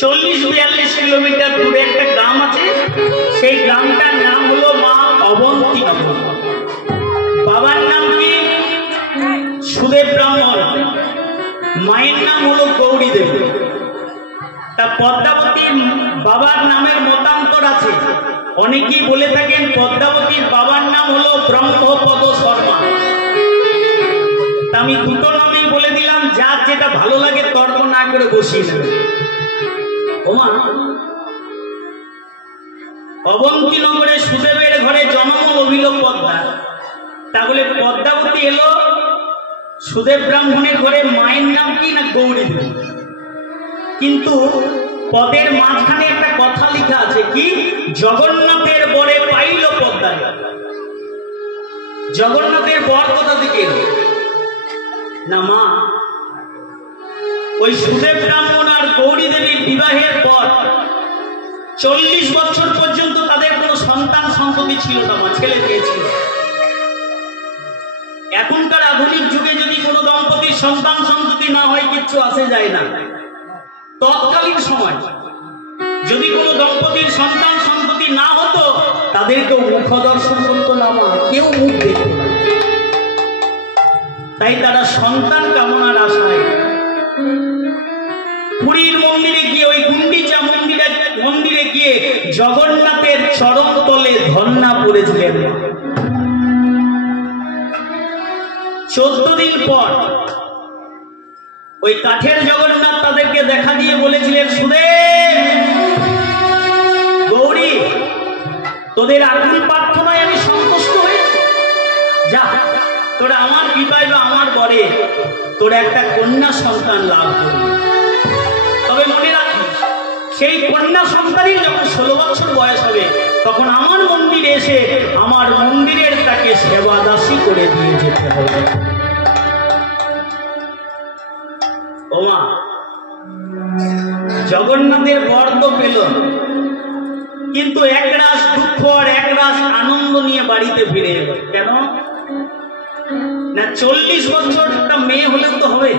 40-42 kilometre দূরে একটা গ্রাম আছে, সেই গ্রামটার নাম হলো মা অবন্তী নগর। বাবার নাম কি? সুদেব ব্রাহ্মণ। মায়ের নাম হলো গৌরী দেবী। তা পদ্মাবতীর বাবার নামের মতান্তর আছে। অনেকেই বলে থাকেন পদ্মাবতীর বাবার নাম হলো ব্রহ্মপদ শর্মা। তা আমি দুটো নামই বলে দিলাম, যার যেটা ভালো লাগে তর্ক না করে বসিয়ে দেবে। ওমা, অবন্তী নগরে সুদেবের ঘরে জন্ম লভিল পদ্মা। তাহলে পদ্মাবতী এলো সুদেব ব্রাহ্মণের ঘরে, মায়ের নাম কি না গৌরী দেবী। কিন্তু পদের মাঝখানে একটা কথা লেখা আছে কি, জগন্নাথের বরে পাইল পদ্মা। জগন্নাথের বর কোথা থেকে এলো না মা, ওই সুদেব ব্রাহ্মণ আর গৌরী দেবীর বিবাহের পর 40 বছর পর্যন্ত তাদের কোনো সন্তান সন্ততি ছিল না মা, ছেলে পেয়েছিল। এখনকার আধুনিক যুগে যদি কোনো দম্পতির সন্তান সন্ততি না হয় কিচ্ছু আসে যায় না। তৎকালীন সময় যদি কোনো দম্পতির সন্তান সন্ততি না হতো, তাদেরকেও মুখ দর্শন করতো না মা, কেউ মুখ দেখতো না। তাই তারা সন্তান কামনার আশায় পুরীর মন্দিরে গিয়ে, ওই গুন্ডিচা মন্দিরে গিয়ে জগন্নাথের চরণ তলে ধন্যা পড়েছিলেন। 14 দিন পর ওই কাঠের জগন্নাথ তাদেরকে দেখা দিয়ে বলেছিলেন, সুদেব, গৌরী, তোদের আকুল প্রার্থনায় আমি সন্তুষ্ট হয়েছি। যা, তোরা আমার কৃপায় বা আমার বরে তোরা একটা কন্যা সন্তান লাভ করবি। তবে মনে রাখিস, সেই কন্যা সন্তানই যখন 16 বছর বয়স হবে, তখন আমার মন্দিরে এসে আমার মন্দিরের তাকে সেবা দাসী করে দিয়ে যেতে হবে। ওমা, জগন্নাথের বর তো পেল, কিন্তু একরাশ দুঃখ আর একরাশ আনন্দ নিয়ে বাড়িতে ফিরে এলো। কেন না, 40 বছর একটা মেয়ে হলে তো হবে,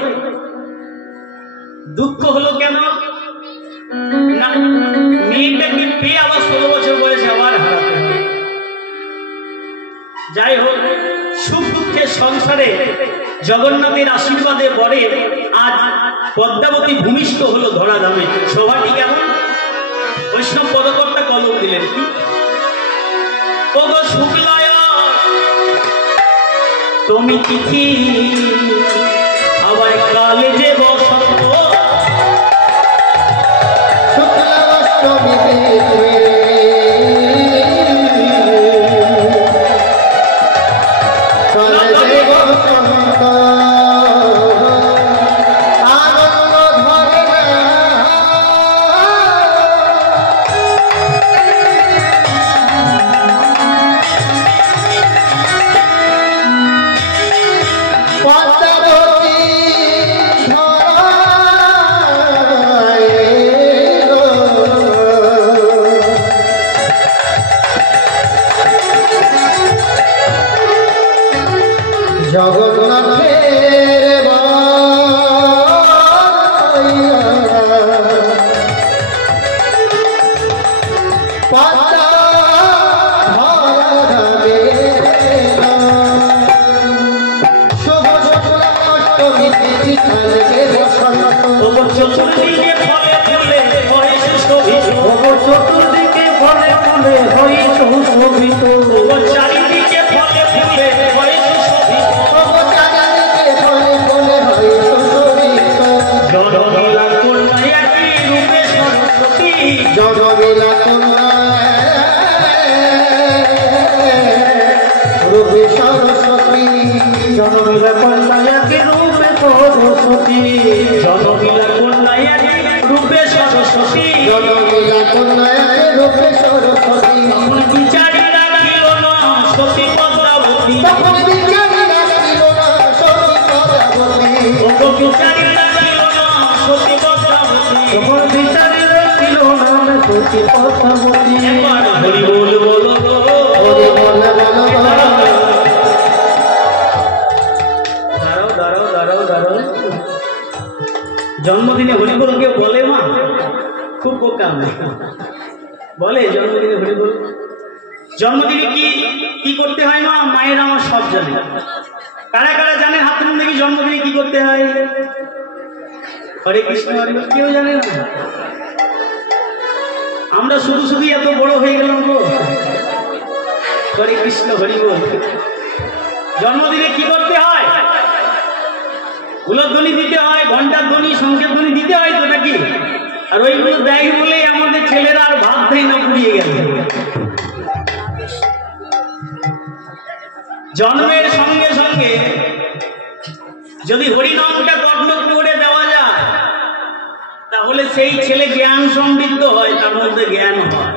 দুঃখ হলো কেন না, মেয়েটাকে পেয়ে আবার 16 বছর বয়সে আবার হারাতে হবে। যাই হোক, সুখ দুঃখের সংসারে জগন্নাথের আশীর্বাদে বরে আজ পদ্মাবতী ভূমিষ্ঠ হলো ধরাধামে। সভাটি কেমন? বৈষ্ণব পদকর্তা কলম দিলেন কি, ওগো শুক্লায় তুমি তিথি, আবার কালে যে বসন্ত, চতুর্দিকে ফলে ফুলে হইছ শোভিত, চারিদিকে ফলে ফুলে হইছ শোভিত, চারিদিকে ফলে ফুলে হইছ শোভিত, জনমিলা কন্যা কি রূপে সরস্বতী, জনমিলা কন্যা রূপে সরস্বতী, জনমিলা কন্যা কি রূপে সরস্বতী, জনমিলা কন্যা কি রূপে সরস্বতী, জনমিলা কন্যা কি রূপে সরস্বতী, তখন বিচারি রাখিল না সতী পদ্মাবতী, তখন বিচারি রাখিল না সতী পদ্মাবতী, ওগো বিচারি রাখিল না সতী পদ্মাবতী, তখন বিচারি রাখিল না সতী পদ্মাবতী। একবার হরি বল বলো গো, হরি বল বলো গো। জন্মদিনে হরি বল কেউ বলে মা? খুব বোকা বলে জন্মদিনে হরি বল। জন্মদিনে কি কি করতে হয় মা? মায়ের আমার সব জানে। কারা কারা জানেন হাত তুলুন দেখি জন্মদিনে কি করতে হয়? হরে কৃষ্ণ হরে বল। কেউ জানে না? আমরা শুধু শুধু এত বড় হয়ে গেলাম গো। হরে কৃষ্ণ হরি বল। জন্মদিনে কি করতে হয়? উলধ্বনি দিতে হয়, ঘন্টার ধ্বনি, শঙ্খের ধ্বনি দিতে হয় তো নাকি? আর ওইগুলো দেয় বলেই আমাদের ছেলেরা আর ভাত দেয় না, পুড়িয়ে গেল। জন্মের সঙ্গে সঙ্গে যদি হরিনামটা কর্ণ করে দেওয়া যায় তাহলে সেই ছেলে জ্ঞান সমৃদ্ধ হয়, তার মধ্যে জ্ঞান হয়।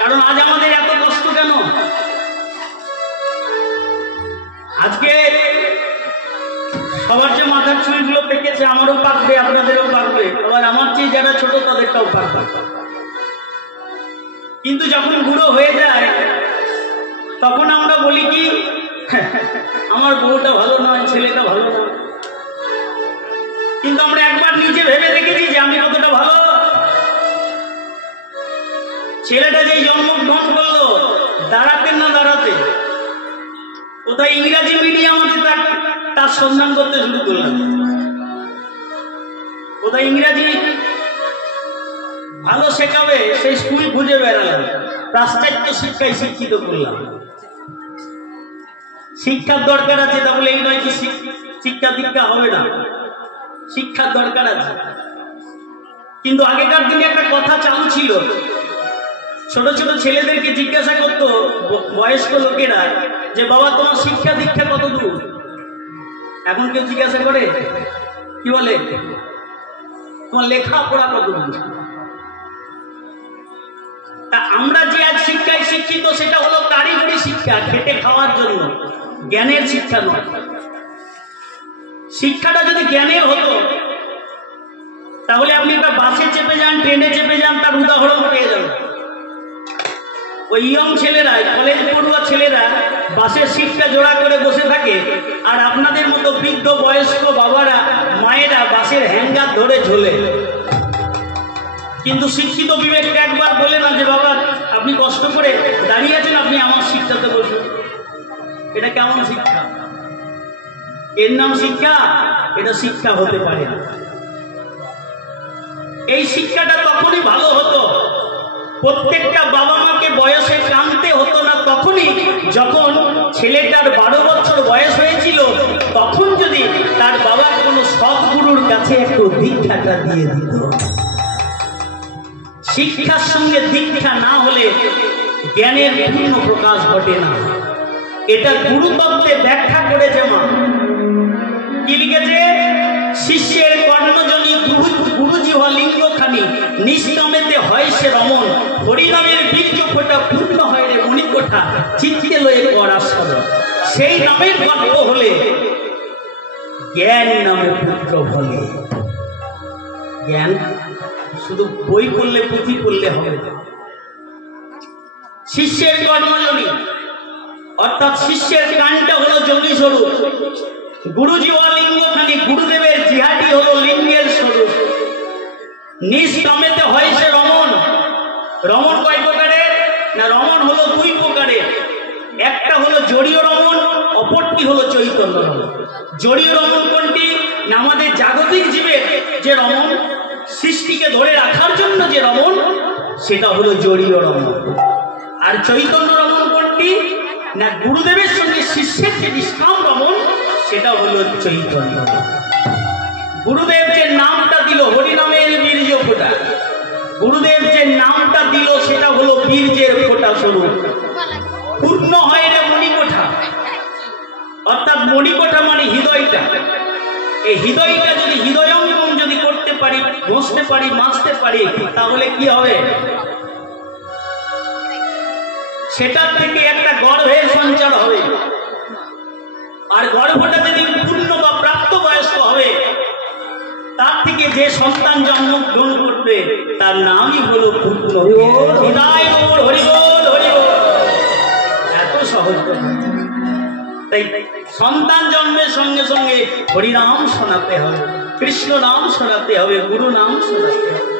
কারণ আজ আমাদের এত কষ্ট কেন? আজকে সবার যে মাথার চুলগুলো পেকেছে, আমারও পাকবে, আপনাদেরও পাকবে, আবার আমার চেয়ে যারা ছোট তাদেরটাও পাকবে। কিন্তু যখন বুড়ো হয়ে যায় তখন আমরা বলি কি, আমার বউটা ভালো নয়, ছেলেটা ভালো নয়। কিন্তু আমরা একবার নিজে ভেবে দেখেছি যে আমি কতটা ভালো। ছেলেটা যেই জন্মগ্রহণ করলো, দাঁড়াতে না দাঁড়াতে কোথায় ইংরাজি মিডিয়াম আছে তার সন্ধান করতে শুরু করলাম। কোথায় ইংরাজি ভালো শেখাবে সেই স্কুল খুঁজে বেড়ালাম। পাশ্চাত্য শিক্ষায় শিক্ষিত করলাম। শিক্ষার দরকার আছে, তাহলে এই নয় কি শিক্ষা দীক্ষা হবে না, শিক্ষার দরকার আছে। কিন্তু আগেকার দিনে একটা কথা চালু ছিল, ছোট ছোট ছেলেদেরকে জিজ্ঞাসা করতো বয়স্ক লোকেরা যে বাবা তোমার শিক্ষা দীক্ষা কত দূর? এখন কেউ জিজ্ঞাসা করে কি বলে, তোমার লেখাপড়া কত দূর? তা আমরা যে আজ শিক্ষায় শিক্ষিত সেটা হলো কারিগরি শিক্ষা, খেটে খাওয়ার জন্য, জ্ঞানের শিক্ষা নয়। শিক্ষাটা যদি জ্ঞানের হতো তাহলে আপনি একটা বাসে চেপে যান, ট্রেনে চেপে যান, তার উদাহরণ পেয়ে যাবেন। ওই ইয়ং ছেলেরা, কলেজ পড়ুয়া ছেলেরা বাসের সিটটা জোড়া করে বসে থাকে, আর আপনাদের মতো বৃদ্ধ বয়স্ক বাবারা মায়েরা বাসের হ্যাঙ্গার ধরে ঝোলে। কিন্তু শিক্ষিত বিবেককে একবার বলে না যে বাবা আপনি কষ্ট করে দাঁড়িয়ে আছেন, আপনি আমার শিক্ষাতে বসুন। এটা কেমন শিক্ষা? এর নাম শিক্ষা? এটা শিক্ষা হতে পারে না। এই শিক্ষাটা তখনই ভালো হতো, প্রত্যেকটা বাবা মাকে বয়সে টানতে হতো না তখনই যখন ছেলেটার 12 বছর বয়স হয়েছিল, তখন যদি তার বাবা কোনো সৎগুরুর কাছে একটু দীক্ষাটা দিয়ে দিত। শিক্ষার সঙ্গে দীক্ষা না হলে জ্ঞানের পূর্ণ প্রকাশ ঘটে না। এটা গুরুতত্ত্বে ব্যাখ্যা করেছে মা। কি লিখেছে? শিষ্যের কর্ণজনী গুরুজি লিঙ্গখানি নিষ্কামেতে হয় সে রমন, হরিনামের বীর্য ফোটা পূর্ণ হয় রে মণিকোঠা, চিত্তে লয়ে করা সাধন। সেই নামের গর্ব হলে জ্ঞান নামে পুত্র বলে। জ্ঞান শুধু বই পড়লে, পুঁথি পড়লে হবে না। শিষ্যের কর্মজনী অর্থাৎ শিষ্যের কানটা হলো যোনি স্বরূপ, গুরুজি লিঙ্গখানি গুরুদেবের জিহাটি হলো লিঙ্গের স্বরূপ। নিষ্কামেতে হয় সে রমন। রমন কয় প্রকারের? না, রমন হলো 2 প্রকারের। একটা হলো জড়ীয় রমন, অপরটি হলো চৈতন্য রমন। জড়ীয় রমন কোনটি? না, আমাদের জাগতিক জীবের যে রমন, সৃষ্টিকে ধরে রাখার জন্য যে রমন, সেটা হলো জড়ীয় রমন। আর চৈতন্য রমন কোনটি? না, গুরুদেবের সঙ্গে শিষ্যের যে নিষ্কাম রমন, সেটা হলো চৈতন্য। গুরুদেব যে নামটা দিল হরিনামের বীর্য ফোঁটা, গুরুদেব যে নামটা দিল সেটা হলো বীর্যের ফোঁটা স্বরূপ। পূর্ণ হয় রে মণিকোঠা, অর্থাৎ মণিকোঠা মানে হৃদয়টা। এই হৃদয়টা যদি হৃদয়ঙ্গম যদি করতে পারি, বসতে পারি, মাসতে পারি, তাহলে কি হবে? সেটার থেকে একটা গর্ভের সঞ্চার হবে। আর গর্ভটা যদি পূর্ণ বা প্রাপ্ত বয়স্ক হবে, তার থেকে যে সন্তান জন্মগ্রহণ করবে তার নামই হলো পুত্র। হৃদয় মোর হরি বল, হরি বল। এত সহজ। তাই সন্তান জন্মের সঙ্গে সঙ্গে হরিনাম শোনাতে হবে। কৃষ্ণ নাম শোনাতে হবে, গুরু নাম শোনাতে হবে।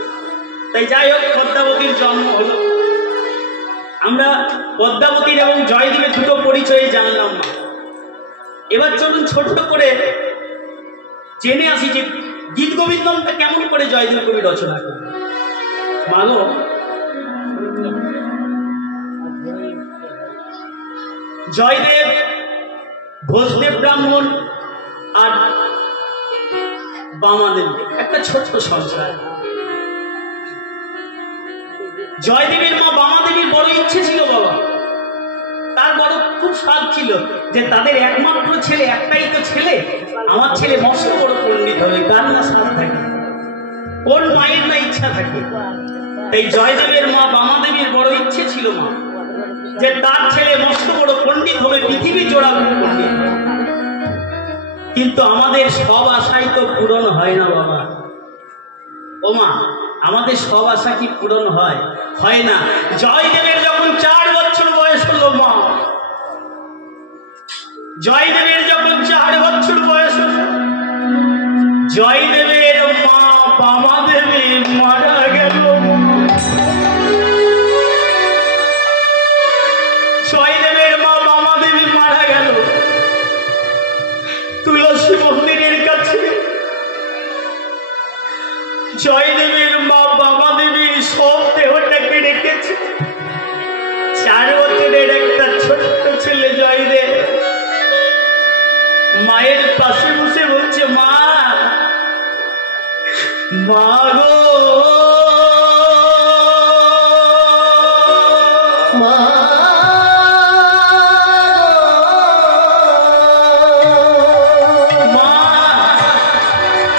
তাই যাই হোক, পদ্মাবতীর জন্ম হলো। আমরা পদ্মাবতীর এবং জয়দেবের দুটো পরিচয় জানলাম না। এবার চলুন ছোট্ট করে জেনে আসি যে গীত গোবিন্দমটা কেমন করে জয়দেব কবি রচনা করেন। মানো জয়দেব, ভোজদেব ব্রাহ্মণ আর বামাদেব একটা ছোট্ট সংসার। জয়দেবের মা বামাদেবীর বড় ইচ্ছে ছিল বাবা, তার বড় খুব সাধ ছিল যে তাদের একমাত্র ছেলে, একটাই তো ছেলে, আমার ছেলে মস্ত বড় পণ্ডিত হবে। কার না সাধ থাকে, কোন মায়ের না ইচ্ছা থাকে। এই জয়দেবের মা বামাদেবীর বড় ইচ্ছে ছিল মা যে তার ছেলে মস্ত বড় পণ্ডিত হবে, পৃথিবী জোড়া পণ্ডিত। কিন্তু আমাদের সব আশাই তো পূরণ হয় না বাবা। ও মা, আমাদের সব আশা কি পূরণ হয়? হয় না। জয়দেবের যখন 4 বছর বয়স হলো মা, জয়দেবের যখন 4 বছর বয়স হলো, জয়দেবের মা বামাদেবী মারা গেল। জয়দেবের মা বামাদেবী মারা গেল। তুলসী মন্দিরের কাছে জয়দেবের মা বামাদেবীর সব দেহটাকে রেখেছে। 4 বছরের একটা ছোট্ট ছেলে জয়দেব মায়ের পাশে বসে বলছে, মা, মা গো, মা মা,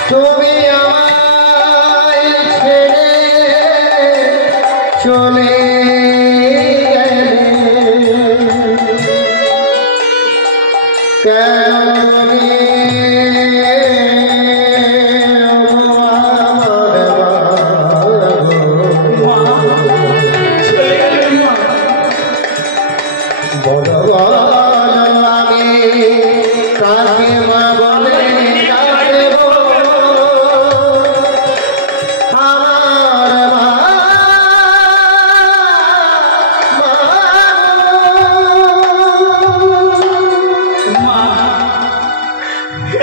তুমি আমায় ছেড়ে চলে গেলে, কেন তুমি মা চলে গেলেন মা। ভগবান আমি কাকে মা বলে ডাকব, আমার মা,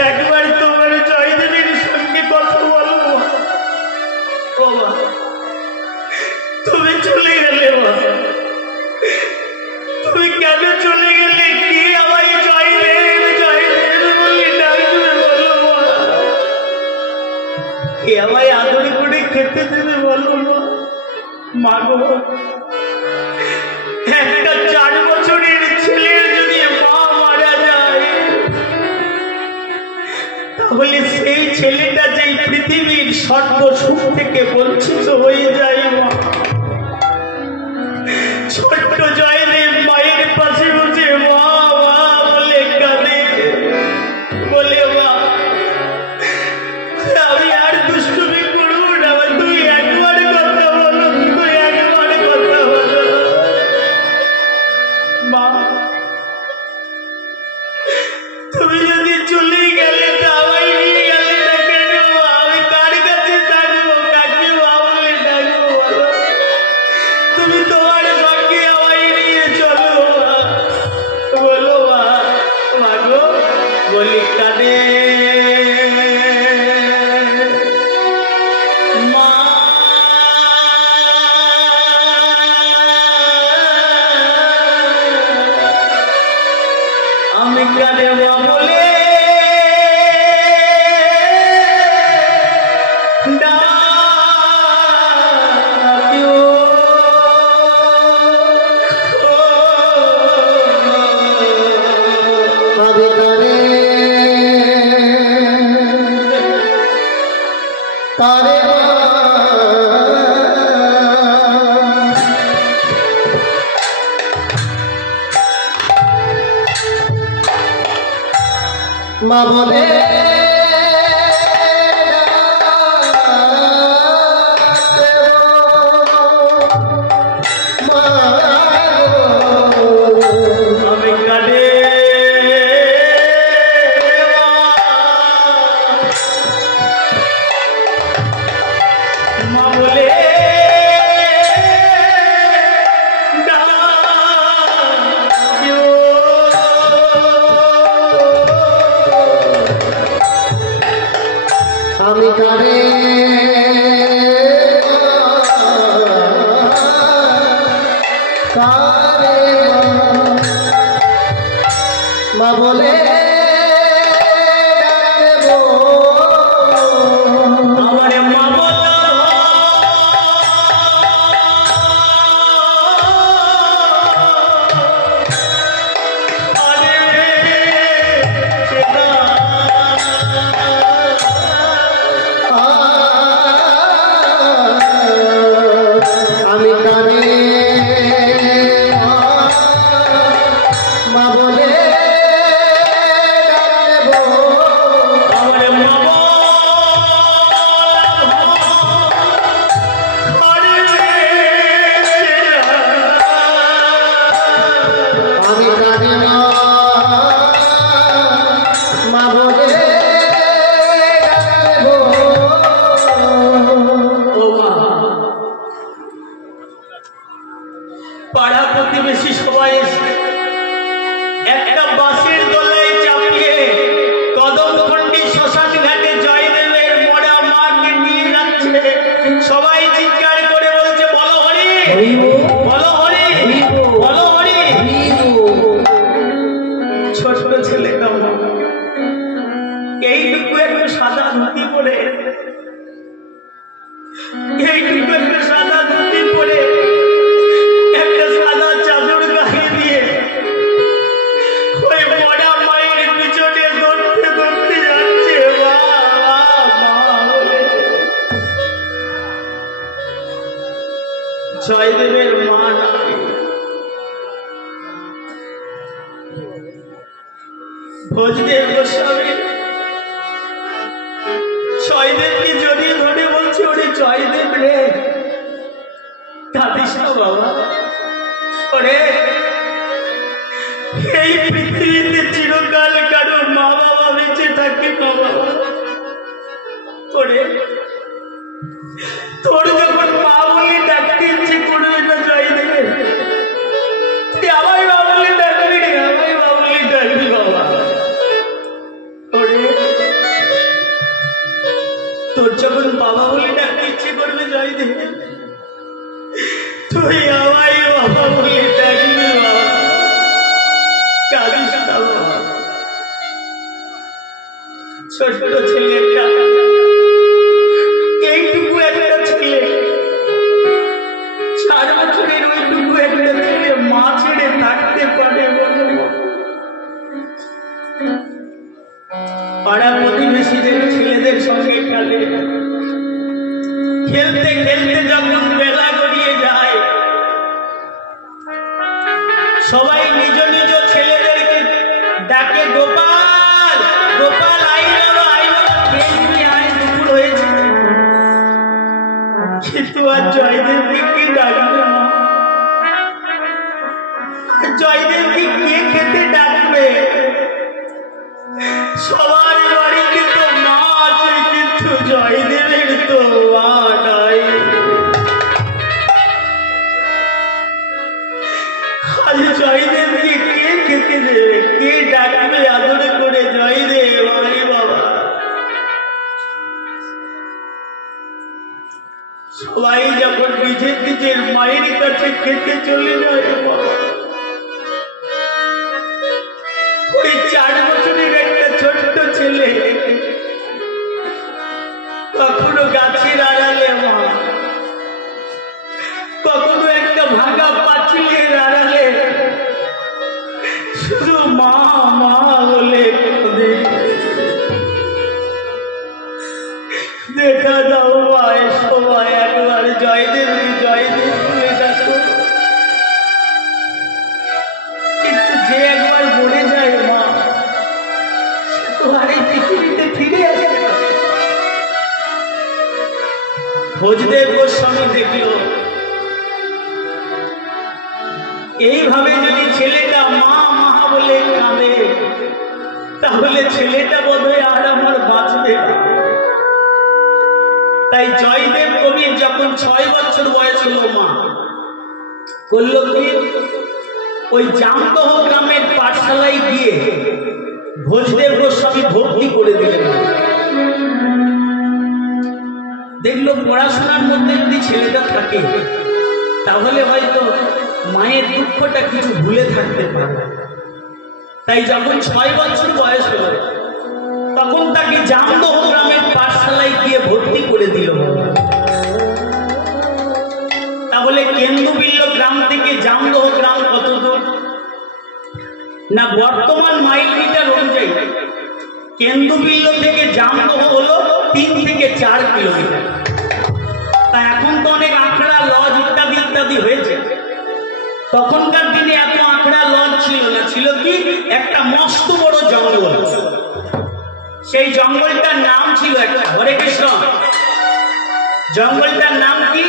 একবার তোমার জয়দেবের সঙ্গে কথা বলবো। বাবা, তুমি চলে গেলে মা, তুমি কেন চলে গেলে? কি আমায় জয়দেব জয়দেব বলে ডাকবে বলো মা? কে আমায় আদর করে খেতে দেবে বলো মা? মা গো, একটা 4 বছরের ছেলের যদি মা মারা যায়, তাহলে সেই ছেলেটা যেই পৃথিবীর সর্ব সুখ থেকে বঞ্চিত হয়ে যায় মা। ছোট্ট জয়দেব মায়ের পাশে বসে মা মা বলে কাঁদে, বলে মা, আমি আর দুষ্টুমি করবো না, তুই একবার কথা বলো, তুই একবার কথা বলো। মা, তুমি যদি চলে গেলে তা আমায় নিয়ে গেলে না কেন? আমি কার কাছে থাকবো, কাকে মা বলে ডাকবো বলো? তুমি তোমার সঙ্গে আমায় নিয়ে চলো মা, বলো মা। মা গো, বলি কাঁদে মা, আমি কাঁদে মা বলে ডাকিও। আমি তারে তারে মা বলে আমি কাঁদে মা, বলে আমি কারে কারে মা বলে আমার মা বলা আমি কারে মা বলে আমি কারে মা বলে পাড়া প্রতিবেশী সবাই এসে একটা বাসের দোলায় চাপিয়ে কদমখণ্ডী শ্মশান ঘাটে জয়দেবের মরা মাকে নিয়ে যাচ্ছে। সবাই চিৎকার করে বলছে বলো হরি বলো হরি বলো হরি। ছোট্ট ছেলেটা এইটুকু একটু সাদা ধুতি পরে এইটুকু একটু সাদা ধুতি পরে একটা সাদা চাদর গায়ে দিয়ে ওই মরা মায়ের পিছনে দৌড়তে দৌড়তে যাচ্ছে মা মা বলে। জয়দেবের মা নাকি ভোজদেব গোস্বামী জয়দেবকে জড়িয়ে ধরে বলছে ওরে জয়দেব রে কাঁদিস না বাবা। ওরে এই পৃথিবীতে চিরকাল কারো মা বাবা বেঁচে থাকে না বাবা। ওরে তোর যখন মা বলে ডাকতে ইচ্ছে করবে না জয়দেব তুই আমায় মা বলে ডাকবি রে আমায় মা বলে ডাকবি বাবা। ওরে তোর যখন বাবা বলে ডাকতে ইচ্ছে করবে জয়দেব তুই আমায় বাবা বলে ডাকবি বাবা। কাঁদিস না বাবা। ছোট্ট ছেলেটা এইটুকু একটা ছেলে 4 বছরের ওইটুকু একটা ছেলে মা ছেড়ে থাকতে পারে বলে পাড়া প্রতিবেশীদের ছেলেদের সঙ্গে খেলে। খেলতে খেলতে যখন বেলা গড়িয়ে যায় সবাই নিজ নিজ ছেলেদেরকে ডাকে গোপাল গোপাল আই বাবা আই বাবা খেলবি আয় দুপুর হয়েছে। কিন্তু আর জয়দেবকে কি ডাকবে না? জয়দেবকে কে খেতে ডাকবে? সবার বাড়িতে তো মা আছে কিন্তু জয়দেবের তো মা নাই। আজ জয়দেবকে কে খেতে দেবে? কে ডাকবে আদর করে জয়দেব আরে বাবা? সবাই যখন নিজের নিজের মায়ের কাছে খেতে চলে যায় বাবা ওই 4 বছরের একটা ছোট্ট ছেলে কখনো গাছের আড়ালে মা কখনো একটা ভাঙা পাঁচিলের আড়ালে শুধু মা মা বলে দেখা দাও মায়ের সবাই একবার জয়দেব জয়দেব বলে দেখো। কিন্তু যে একবার মরে যায় মা সে তো আর এই পৃথিবীতে ফিরে আসে। ভোজদেব গোস্বামী দেখল এইভাবে যদি ছেলেটা মা মা বলে কাঁদে তাহলে ছেলেটা বোধহয় আর আমার বাঁচবে। তাই জয়দেব কবি মায়ের যখন 6 বছর বয়স হলো, মা করলো কি, ওই জামদহ গ্রামের পাঠশালায় গিয়ে ভোজদেব গোস্বামী ভর্তি করে দিলেন। দেখলো পড়াশোনার মধ্যে যদি ছেলেটা থাকে তাহলে হয়তো মায়ের দুঃখটা কিছু ভুলে থাকতে পারে। তাই যখন 6 বছর বয়স হলো তখন তাকে জামদহ গ্রামের পাঠশালায় গিয়ে ভর্তি করে দিল। তাহলে কেন্দুবিল্ল গ্রাম থেকে জামদহ গ্রাম কত দূর? না, বর্তমান মাইল মিটার অনুযায়ী কেন্দুবিল্ল থেকে জামদহ হলো 3 থেকে 4 কিলোমিটার। তা এখন তো অনেক আখড়া, লজ ইত্যাদি ইত্যাদি হয়েছে। তখনকার দিনে এত আখড়া, লজ ছিল না, ছিল কি একটা মস্ত বড় জঙ্গল। সেই জঙ্গলটার নাম ছিল একটা, হরে কৃষ্ণ, জঙ্গলটার নাম কি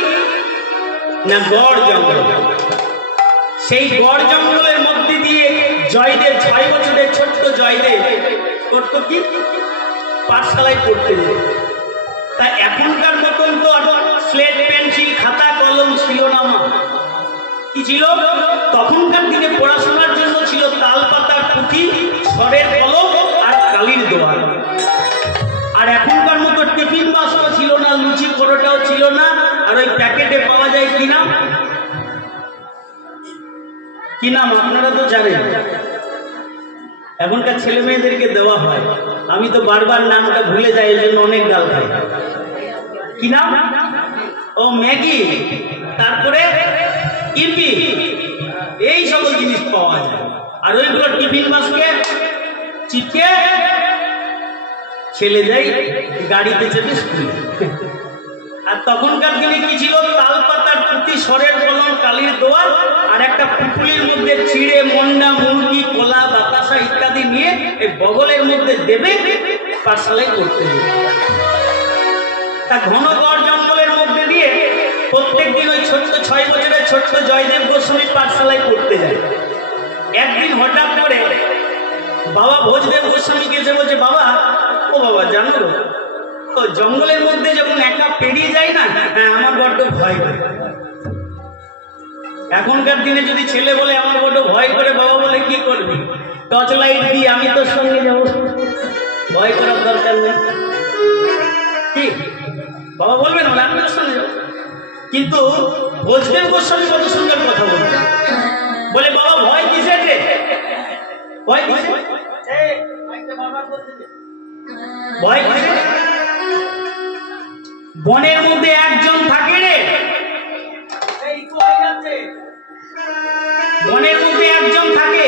না গড় জঙ্গল। সেই গড় জঙ্গলের মধ্যে দিয়ে জয়দেব, 6 বছরের ছোট্ট জয়দেব করতো কি, পাঠশালায় পড়তে যেত। তা এখনকার মতন তো স্লেট পেন্সিল খাতা কলম ছিল না, মা কি ছিল? তখনকার দিনে পড়াশোনার জন্য ছিল তাল পাতার পুঁথি, স্বরের কলম আর কালির দোয়ার। আর এখনকার মতো টিফিন বাক্স ছিল না, লুচি পরোটাও ছিল না। আর ওই প্যাকেটে পাওয়া যায় কি নাম, কি নাম আপনারা তো জানেন, এখনকার ছেলে মেয়েদেরকে দেওয়া হয়। আমি তো বারবার নামটা ভুলে যাই, এই জন্য অনেক গাল খাই। কি নাম? ও ম্যাগি, তারপরে ইপি, এই সকল জিনিস পাওয়া যায়। আর ওইগুলো টিফিন বাক্সকে চিপকে ছেলে যাই গাড়িতে চেপে স্কুলে। আর তখনকার দিনে কি ছিল? তাল পাতার পুঁথি, স্বরের কলম, কালির দোয়ার আর একটা পুকুলির মধ্যে চিড়ে, মন্ডা, মুরগি, কলা, বাতাসা ইত্যাদি নিয়ে এই বগলের মধ্যে দেবে, পাঠশালায় করতে দেবে। তা ঘন গড় জঙ্গলের মধ্যে দিয়ে প্রত্যেকদিন ওই ছোট্ট 6 বছরের ছোট্ট জয়দেব গোস্বামী পাঠশালায় পড়তে যায়। একদিন হঠাৎ করে বাবা ভোজদেব গোস্বামীকে এসে বলছে, বাবা, ও বাবা, জানো তো জঙ্গলের মধ্যে যখন একা পেরিয়ে যায় না, হ্যাঁ আমার বড্ড ভয় করে। এখনকার দিনে যদি ছেলে বলে আমার বড্ড ভয় করে, বাবা বলে কি করবি? টর্চ লাইট দিয়ে আমি তোর সঙ্গে যাবো, ভয় করার দরকার নেই। ঠিক বাবা বলবেন, বলে আমি তোর সঙ্গে যাবো। কিন্তু ভোজদেব গোস্বামী কত সুন্দর কথা বলছে, বলে বাবা ভয় কিসের রে, ভয় কিসের, ভয় কিসের? বনের মধ্যে একজন থাকে রে, বনের মধ্যে একজন থাকে।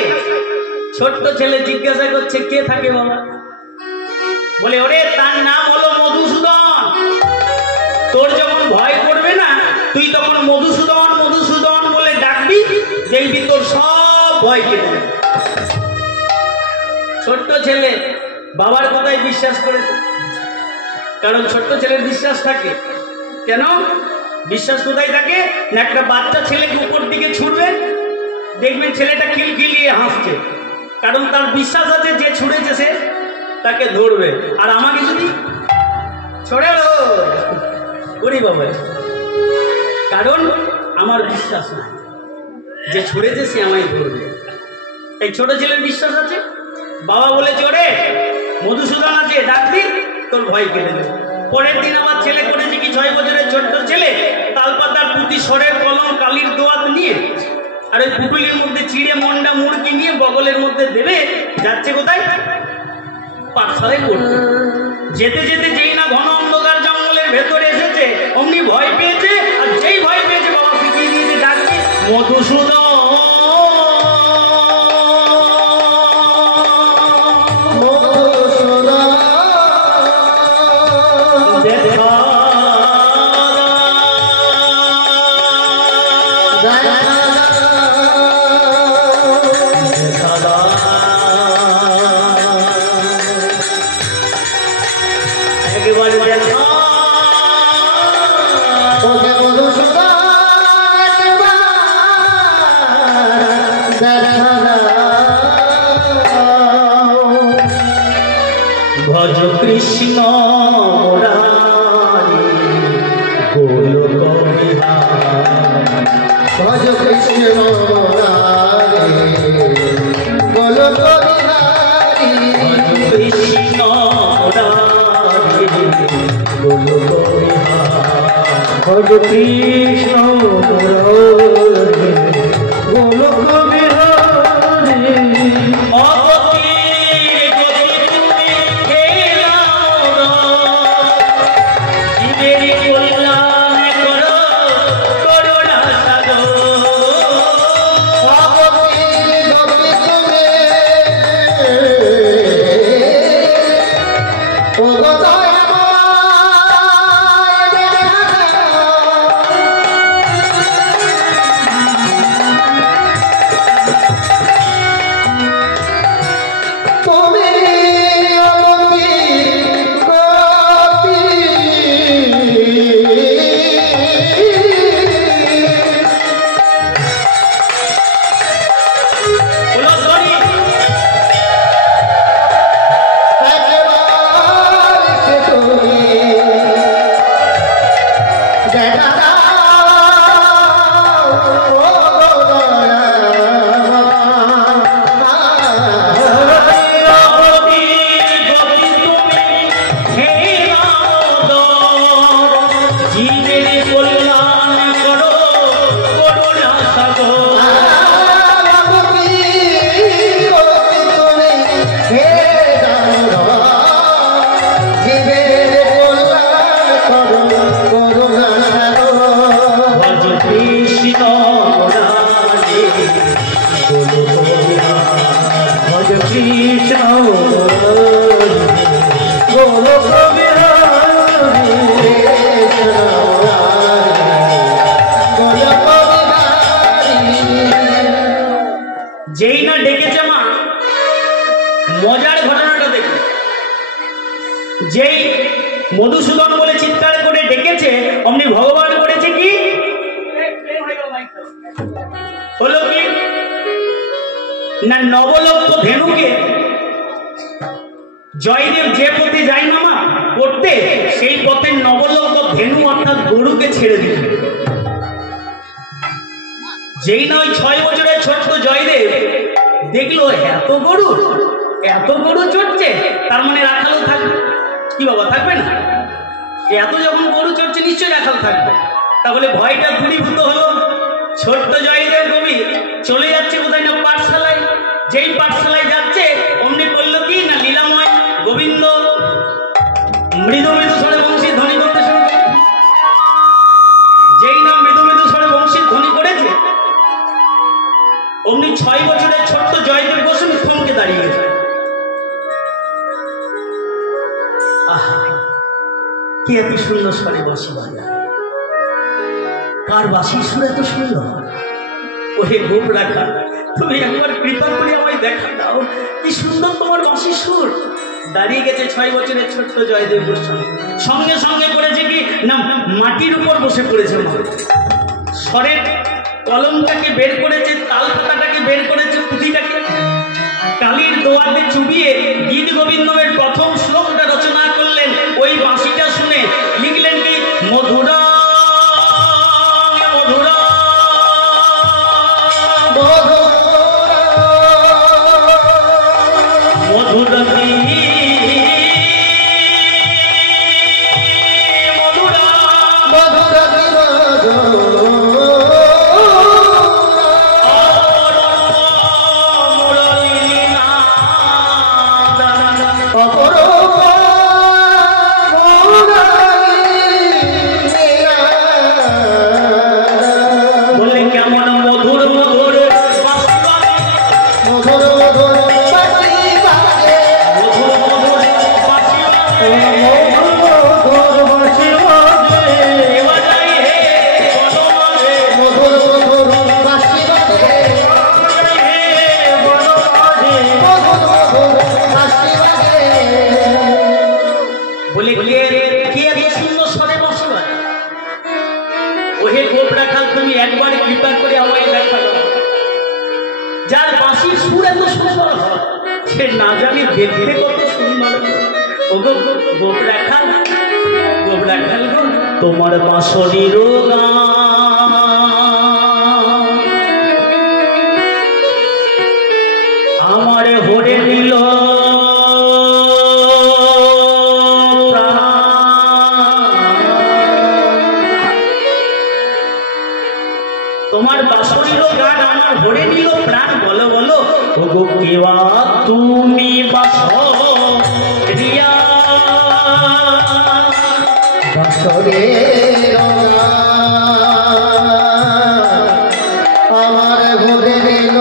ছোট্ট ছেলে জিজ্ঞাসা করছে, কে থাকে বাবা? বলে, ওরে তার নাম হলো মধুসূদন। তোর যখন ভয় করবে না, তুই তখন মধুসূদন মধুসূদন বলে ডাকবি, দেখবি তোর সব ভয় কেটে যাবে। ছোট্ট ছেলে বাবার কথায় বিশ্বাস করেছে, কারণ ছোট্ট ছেলের বিশ্বাস থাকে। কেন বিশ্বাস কোথায় থাকে না, একটা বাচ্চা ছেলেকে উপর দিকে ছুড়বে, দেখবেন ছেলেটা খিলখিলিয়ে হাসছে, কারণ তার বিশ্বাস আছে যে ছুড়েছে সে তাকে ধরবে। আর আমাকে যদি ছড়ে করি বাবা, কারণ আমার বিশ্বাস নাই যে ছুড়েছে সে আমায় ধরবে। এই ছোট ছেলের বিশ্বাস আছে। বাবা বলেছে, ওরে মধুসূদন আছে, ডাকবি, তোর ভয় কেটে দেবে। পরের দিন আমার ছেলে করেছে কি, 6 বছরের ছোট্ট ছেলে তালপাতার পুঁথি, স্বরের কলম, কালির দোয়াত নিয়ে আর ওই পুকুলির মধ্যে চিড়ে, মন্ডা, মুরগি নিয়ে বগলের মধ্যে দেবে, যাচ্ছে কোথায়? পাঠশালায় পড়তে। যেতে যেতে যেই না ঘন অন্ধকার জঙ্গলের ভেতরে এসেছে, অমনি ভয় পেয়েছে। আর যেই ভয় পেয়েছে, বাবা শিখিয়ে দিয়েছে, ডাকবে মধুসূদন। ভজ কৃষ্ণ মুরারি গোলক বিহারী কৃষ্ণ ভজ কৃষ্ণ মুরারি গোলক বিহারী যেই না ডেকেছে মা, মজার ঘটনাটা দেখুন। যেই মধুসূদন বলে চিৎকার করে ডেকেছে, অমনি ভগবান করেছে কি, হলো কি না, নবলক্ষ ধেনুকে জয়দেব যে পথে যায় না মা করতে, সেই পথে নবলক্ষ ধেনু অর্থাৎ গরুকে ছেড়ে দিল। যেই না ওই 6 বছরের ছোট্ট জয়দেব দেখলো এত গরু চড়ছে, তার মানে রাখালও থাকবে। কি বাবা, থাকবে না? এত যখন গরু চড়ছে নিশ্চয়ই রাখাল থাকবে। তাহলে ভয়টা দূরীভূত হলো। ছোট্ট জয়দেব কবি চলে যাচ্ছে কোথায় না পাঠশালায়। যেই পাঠশালায় যাচ্ছে অমনি করলো কি না, লীলাময় গোবিন্দ মৃদু মৃদু স্বরে বংশী ধ্বনি করতে শুরু করে। যেই না মৃদু মৃদু স্বরে বংশী ধ্বনি করেছে, অমনি 6 বছরের ছোট্ট জয়দেব গোস্বামী থমকে দাঁড়িয়ে গেছে। আহা, কে এত সুন্দর স্বরে বাঁশি বাজায়? কার বাঁশির সুর এত সুন্দর? ওহে গোপ রাখা, তুমি একবার কৃপা করে আমায় দেখা দাও, কি সুন্দর তোমার বাঁশির সুর। দাঁড়িয়ে গেছে 6 বছরের ছোট্ট জয়দেব গোস্বামী। সঙ্গে সঙ্গে করেছে কি না, মাটির উপর বসে পড়েছে মা। স্বরের কলমটাকে বের করেছে, তাল পাতাটাকে বের করেছে, পুঁথিটাকে কালির দোয়াতে চুবিয়ে গীত গোবিন্দমের প্রথম শ্লোকটা রচনা করলেন। ওই বাঁশিটা শুনে লিখলেন কি, মধুরা মধুরা মধুরতি যার বাঁশির সুর এত সুন্দর হয়, সে না জানি দেখতে কত সুন্দর। ওগো গোপ রাখাল, তোমার বাঁশরির গান তোমার বাঁশরির গান আমার ভরে নিল প্রাণ। বলো বলো ওগো কেবা তুমি বাঁশরিয়া বাঁশরির আমার ভরে নিল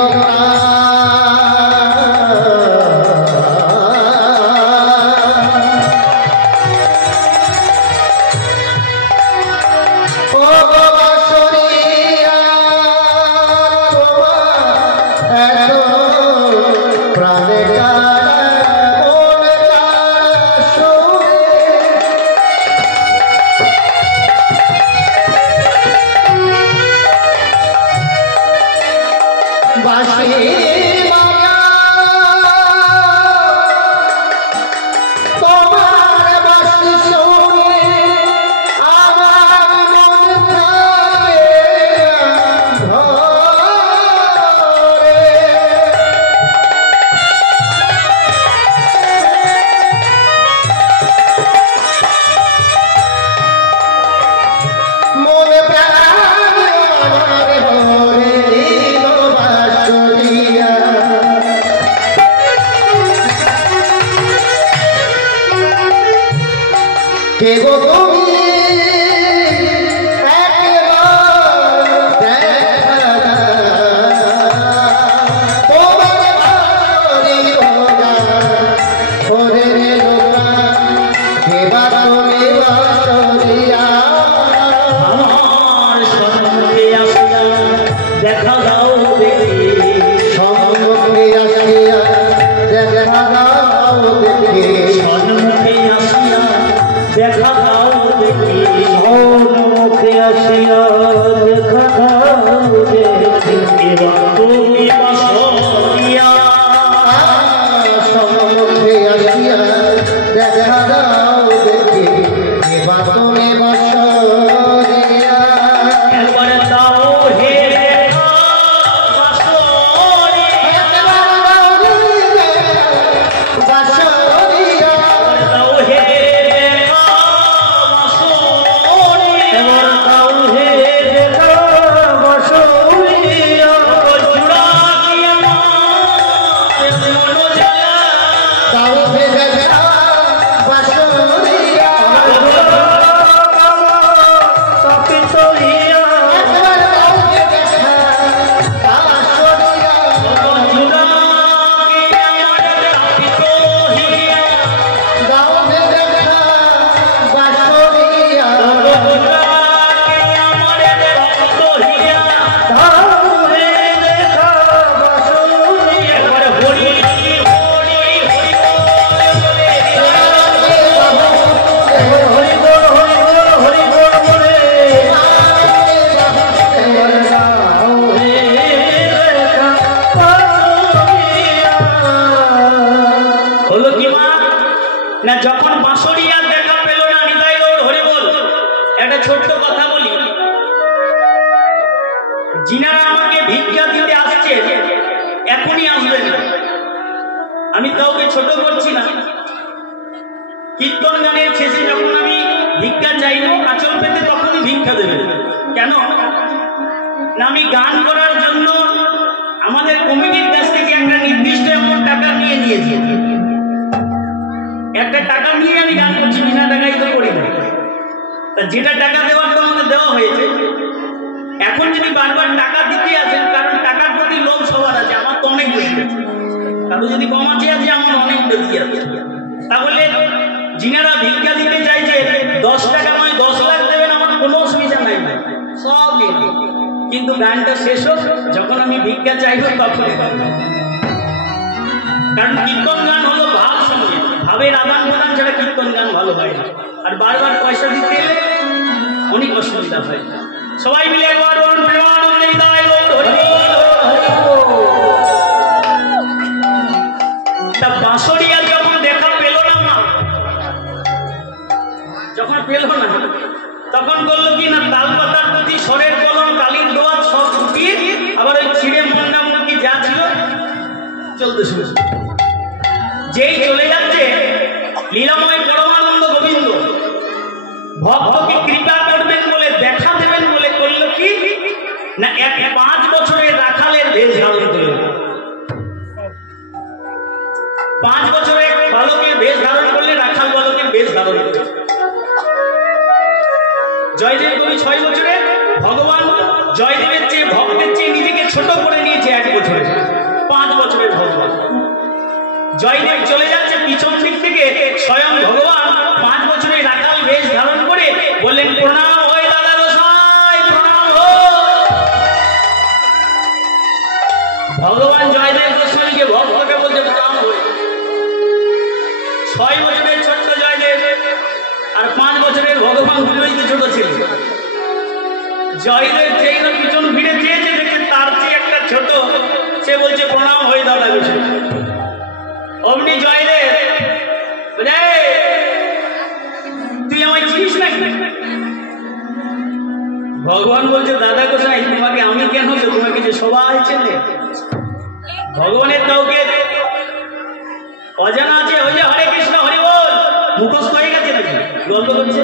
যেটা টাকা দেওয়ার তো আমাদের দেওয়া হয়েছে। এখন যদি বারবার টাকা দিতে আসেন, কারণ টাকার প্রতি লোভ সবার আছে, আমার তো অনেক বেশি আছে, কারো যদি কম আছে আমার অনেক বেশি আছে। তাহলে যিনারা ভিক্ষা দিতে চাইছে 10 টাকা নয় 10 লাখ দেবেন, আমার কোনো অসুবিধা নাই, সব দিন। কিন্তু গানটা শেষ হোক, যখন আমি ভিক্ষা চাইবো তখন, কারণ কীর্তন গান হলো ভাব সঙ্গে, ভাবের আদান প্রদান ছাড়া কীর্তন গান ভালো হয় না। আর বারবার পয়সা দিতে এলে অনেক অসুবিধা হয়। সবাই মিলে একবার বলুন প্রেমানন্দে হৃদয় গৌর হরি বল। তা বাঁশরিয়া যখন দেখা পেল না মা, যখন পেল না তখন বললো কি না, তাল পাতার প্রতি স্বরের কলম কালির দোয়াত সব ফুটিয়ে আবার ওই ছিঁড়ে মন্ডা মুখী যা ছিল চলতে শুরু। যেই চলে যাচ্ছে লীলাময় পরমানন্দ গোবিন্দ ভক্তকে কৃপা করবেন বলে, দেখা দেবেন বলে করলো কি না, এক 6 বছরে ভগবান জয়দেবের চেয়ে ভক্তের চেয়ে নিজেকে ছোট করে নিয়েছে 1 বছরে। 5 বছরের ভগবান জয়দেব চলে যাচ্ছে, পিছন দিক থেকে স্বয়ং ভগবান 5 বছরের রাখাল বেশ ধারণ করে বললেন, প্রণাম হয় দাদা গোসাই, প্রণাম হো। ভগবান জয়দেব গোস্বামীকে ভক্তকে বলতে প্রণাম হই। 6 বছরের ছোট্ট জয়দেব আর 5 বছরের ভগবান দুটোই তো ছোট ছিল। জয়দেব যেই না পিছন ফিরে চেয়েছে, দেখে তার চেয়ে একটা ছোট, সে বলছে প্রণাম হই দাদা গোসাই। অমনি জয়দেব তুই আমায় চিনিস নাকি? ভগবান বলছে, দাদা গোসাই তোমাকে আমি কেন, তোমাকে যে সবাই চেনে। ভগবানের কাউকে অজানা আছে? ওই যে হরে কৃষ্ণ হরি বল মুখস্থ হয়ে গেছে নাকি? গল্প করছে।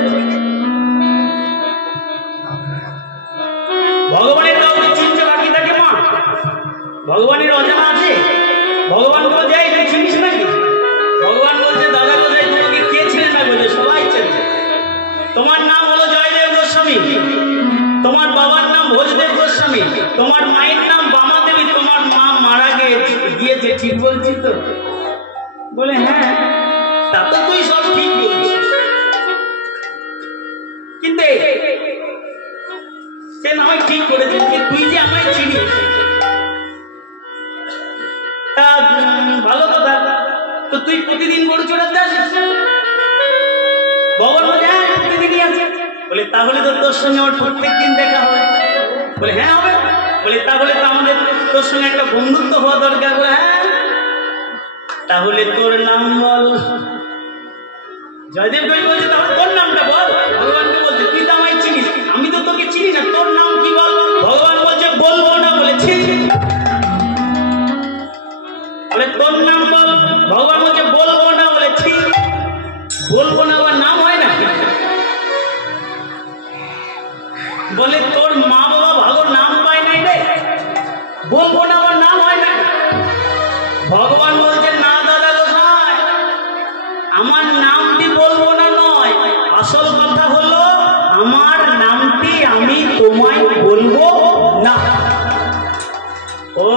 ভগবানের কাউকে চিনতে বাকি থাকে মা? ভগবানের অজানা আছে? ভগবান বলছে তুই চিনিস নাকি? ভগবান বলছে, দাদা গোসাই তোমাকে কে চেনে না? বলছে সবাই চেনে। তোমার নাম হলো জয়দেব গোস্বামী, তোমার বাবার নাম ভোজদেব গোস্বামী, তোমার মায়ের নাম বামা দেবী, তোমার মা মারা গিয়েছে, ঠিক বলছি তো? বলে হ্যাঁ। তা তো তুই সব ঠিক বলছিস, কিন্তু সে না হয় ঠিক করেছিস, তুই যে আমায় চিনিস তা ভালো কথা। তো তুই প্রতিদিন গরু চড়াতে আসিস? ভগবান বলে হ্যাঁ প্রতিদিনই আছে। বলে তাহলে তো তোর সঙ্গে আমার প্রত্যেক দিন দেখা হবে? বলে হ্যাঁ হবে। বলে তাহলে তো আমাদের তোর সঙ্গে একটা বন্ধুত্ব হওয়া দরকার। বলে হ্যাঁ। তাহলে তোর নাম বল। জয়দেব কবি বলছে, তাহলে তোর নামটা বল। ভগবানকে বলছে, তুই তো আমায় চিনিস, আমি তো তোকে চিনি না, তোর নাম কি বল? ভগবান বলছে, বলবো না। বলেছি বলে তোর নাম বল। ভগবান বলছে, বলবো না। বলেছি বলবো না, আবার নাম হয় না? বলে তোর মা বাবা ভালো নাম পায় নাই রে, বলবো না আবার নাম হয় না? ভগবান বলছে, না দাদা গোসাই, আমার নামটি বলবো না নয়, আসল কথা হলো আমার নামটি আমি তোমায় বলবো না। ও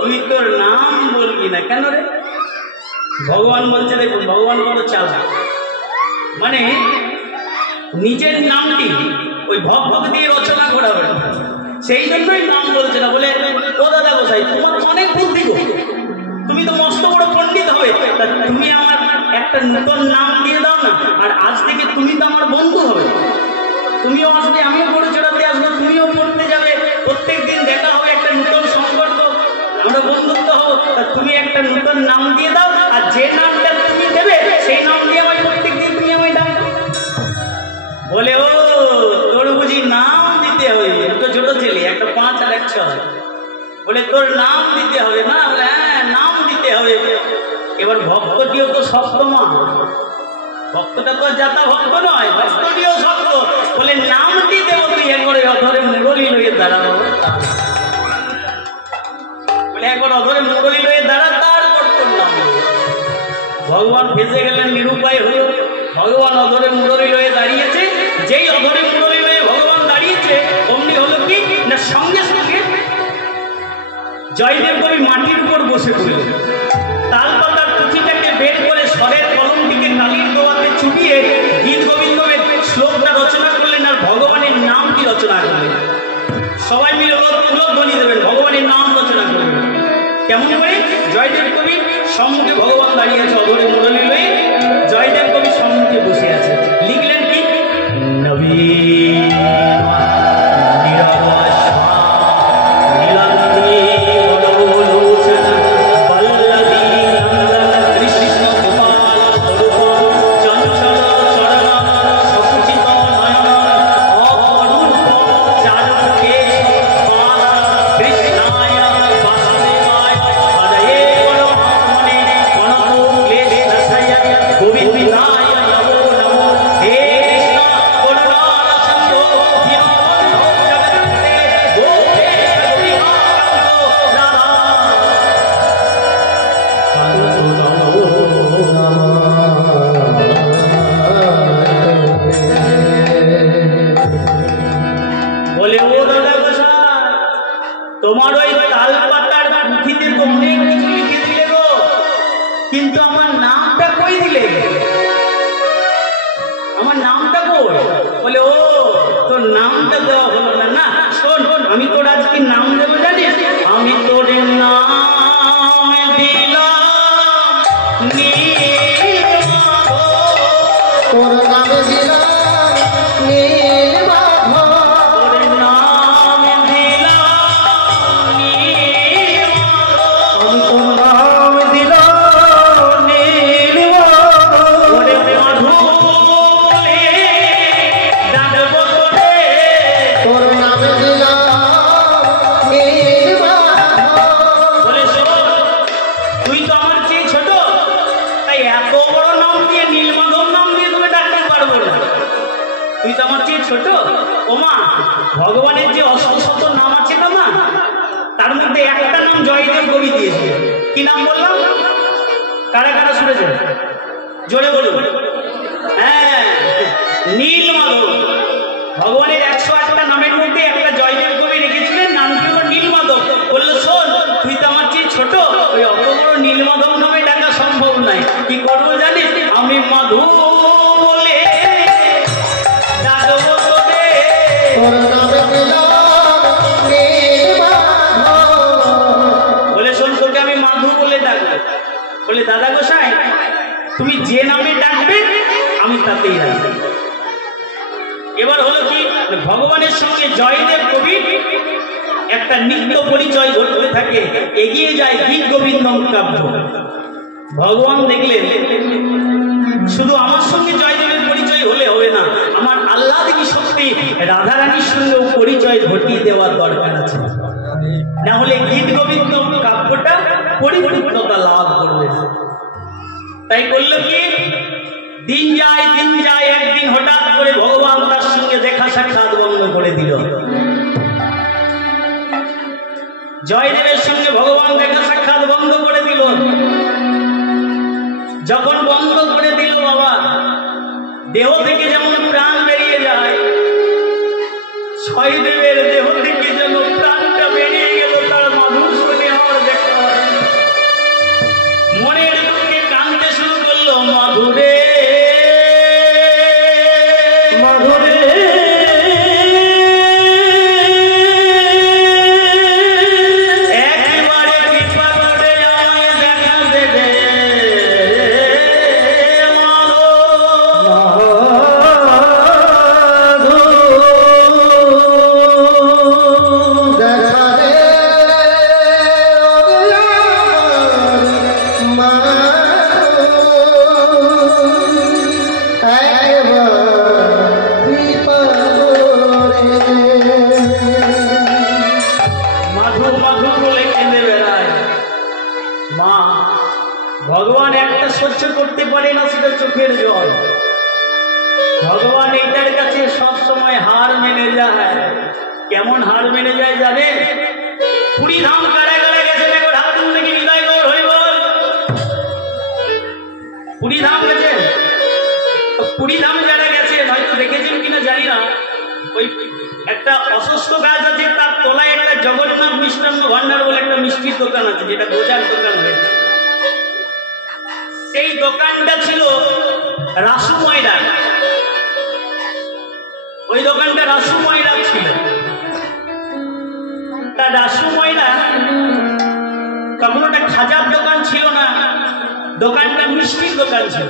তুই তোর নাম বলবি না কেন রে? ভগবান বলছে, দেখুন ভগবান বড় চালাক, মানে নিজের নামটি ওই ভক্তকে দিয়ে রচনা করাবে, সেই জন্যই নাম বলছে না। বলে ও দাদা গোসাই তোমার অনেক বুদ্ধি গো, তুমি তো মস্ত বড় পণ্ডিত হবে, তা তুমি আমার একটা নতুন নাম দিয়ে দাও না, আর আজ থেকে তুমি তো আমার বন্ধু হবে, তুমিও আসবে, আমিও গরু চড়াতে আসবো, তুমিও পড়তে যাবে, প্রত্যেক দিন দেখা হবে, একটা নতুন সম্পর্ক, আমরা বন্ধুত্ব হবো। তা তুমি একটা নতুন নাম দিয়ে দাও, আর যে নামটা তুমি দেবে সেই নাম দিয়ে আমায় প্রত্যেক দিন তুমি আমায় ডাকো। বলে ও তোর বুঝি নাম দিতে হবে? দুটো ছোট ছেলে, একটা 5 আর 1 6। বলে তোর নাম দিতে হবে না? বলে হ্যাঁ নাম দিতে হবে। এবার ভক্তটিও তো শক্ত মা, ভক্তটা তো যাতা ভক্ত নয়, ভক্তটিও শক্ত। বলে নামটি দেব, তুই একবারে অধরে মুরলি লইয়ে দাঁড়াবো। বলে একবার অধরে মুরলি লইয়ে দাঁড়া, তারপর তোর নাম। ভগবান ফেসে গেলেন, নিরুপায় হলো। ভগবান অধরে মুরলি লইয়ে দাঁড়িয়েছে, যেই অধরে মুরলি লইয়ে ভগবান দাঁড়িয়েছে অমনি হলো কি না, সঙ্গে সঙ্গে জয়দেব কবি মাটির উপর বসে পড়ল, তাল পাতার পুঁথিটাকে বের করে স্বরের কলমটিকে কালির দোয়াতে চুপিয়ে গীত গোবিন্দমের শ্লোকটা রচনা করলেন, আর ভগবানের নামটি রচনা করলেন। সবাই মিলে ধ্বনি দেবেন, ভগবানের নাম রচনা করবেন। কেমন করে? জয়দেব কবি সম্মুখে ভগবান দাঁড়িয়ে আছে অধরে মুরলি লয়ে, জয়দেব কবি সম্মুখে বসে আছে। লিখলেন কি, নবীন গোবিন্দায় নমো নমো, হে কৃষ্ণ করুণা সিন্ধু বলে ও দাদা গোসাই, তোমার ওই তাল পাতার পুঁথিতে তো অনেক কিছু লিখে দিলে গো, কিন্তু আমার নামটা কই দিলে? আমার নামটা কই? বলে ও তোর নামটা দেওয়া হলো না। না শোন, আমি তোর আজকে নাম দেবো জানিস? আমি তোর নাম দিলাম নীলমাধব। তোর নাম দিলাম নীলমাধব। তোর নাম দিলাম নীলমাধব। আমি তোর নাম দিলাম নীলমাধব। ওরে মধু বলে ডাকবো তোরে। তোর নাম দিলাম নীলমাধব। বলে শোন, তুই তো আমার চেয়ে ছোট, তাই এত বড় নাম দিয়ে নীলমাধব নাম দিয়ে তোকে ডাকতে পারবো না। তুই তো আমার চেয়ে ছোট। ওমা, ভগবানের যে অষ্টশত নাম আছে না মা, তার মধ্যে একটা নাম জয়দেব কবি দিয়েছে। কি নাম বললাম? কারা কারা শুনেছেন? জোরে বলুন। হ্যাঁ, নীলমাধব। ভগবানের 108টা নামের মধ্যে একটা জয়দেব কবি রেখেছিলেন, নামটি হলো নীলমাধব। বললো শোন, তুই তো আমার চেয়ে ছোট, ওই অত বড় নীলমাধব নামে ডাকা সম্ভব নয়। কি করবো জানিস? আমি মাধু বলে ডাকবো তোরে। তোর নাম দিলাম নীলমাধব। বলে শোন, তোকে আমি মাধু বলে ডাকবো। বলে দাদা গোসাই, তুমি যে নামে ডাকবে আমি তাতেই রাখবো। এবার হলো কি, ভগবানের সঙ্গে জয়দেব কবির একটা নিত্য পরিচয় ঘটতে থাকে, এগিয়ে যায় গীত গোবিন্দম কাব্য। ভগবান দেখলেন শুধু আমার সঙ্গে জয়দেবের পরিচয় হলে হবে না, আমার আল্লাহ দেখি সত্যি রাধারানীর সঙ্গেও পরিচয় ঘটিয়ে দেওয়ার দরকার আছে, না হলে গীত গোবিন্দম কাব্যটা পরিপূর্ণতা লাভ করবে। তাই করলো কি, দিন যায়, একদিন হঠাৎ করে ভগবান তার সঙ্গে দেখা সাক্ষাৎ বন্ধ করে দিল। জয়দেবের সঙ্গে ভগবান দেখা সাক্ষাৎ বন্ধ করে দিল। যখন বন্ধ করে দিল বাবা, দেহ থেকে যেমন প্রাণ বেরিয়ে যায়, জয়দেবের দেহ থেকে যেন প্রাণটা বেরিয়ে গেল। তার মাধুর শুনে আমার দেখা হয়, মনের দুঃখে কাঁদতে শুরু করলো। মাধুরে মাধুরে একবারে কৃপা করে আমায় দেখা দেবে। মাধু মাধু বলে কেঁদে বেড়ায়। মা, ভগবান একটা সহ্য করতে পারে না, সেটা চোখের জল। ভগবান এইটার কাছে সবসময় হার মেনে যায়। কেমন হার মেনে যায় জানে? পুরী ধাম কারা কারা গেছে দেখো, হাত তুলে কি হৃদয় গৌর হয়ে বল। পুরী ধাম গেছে? পুরী ধাম যারা গেছে হয়তো দেখেছেন কিনা জানি না, ওই একটা অসুস্থ গাছ আছে, তার তলায় একটা জগন্নাথ মিষ্টান্ন ভান্ডার বলে একটা মিষ্টির দোকান আছে, যেটা গোজার দোকান হয়েছে। সেই দোকানটা ছিল রাসু ময়রা। ওই দোকানটা রাসু ময়রা ছিল। তা রাসু ময়রা তখন ওটা খাজার দোকান ছিল না, দোকানটা মিষ্টির দোকান ছিল।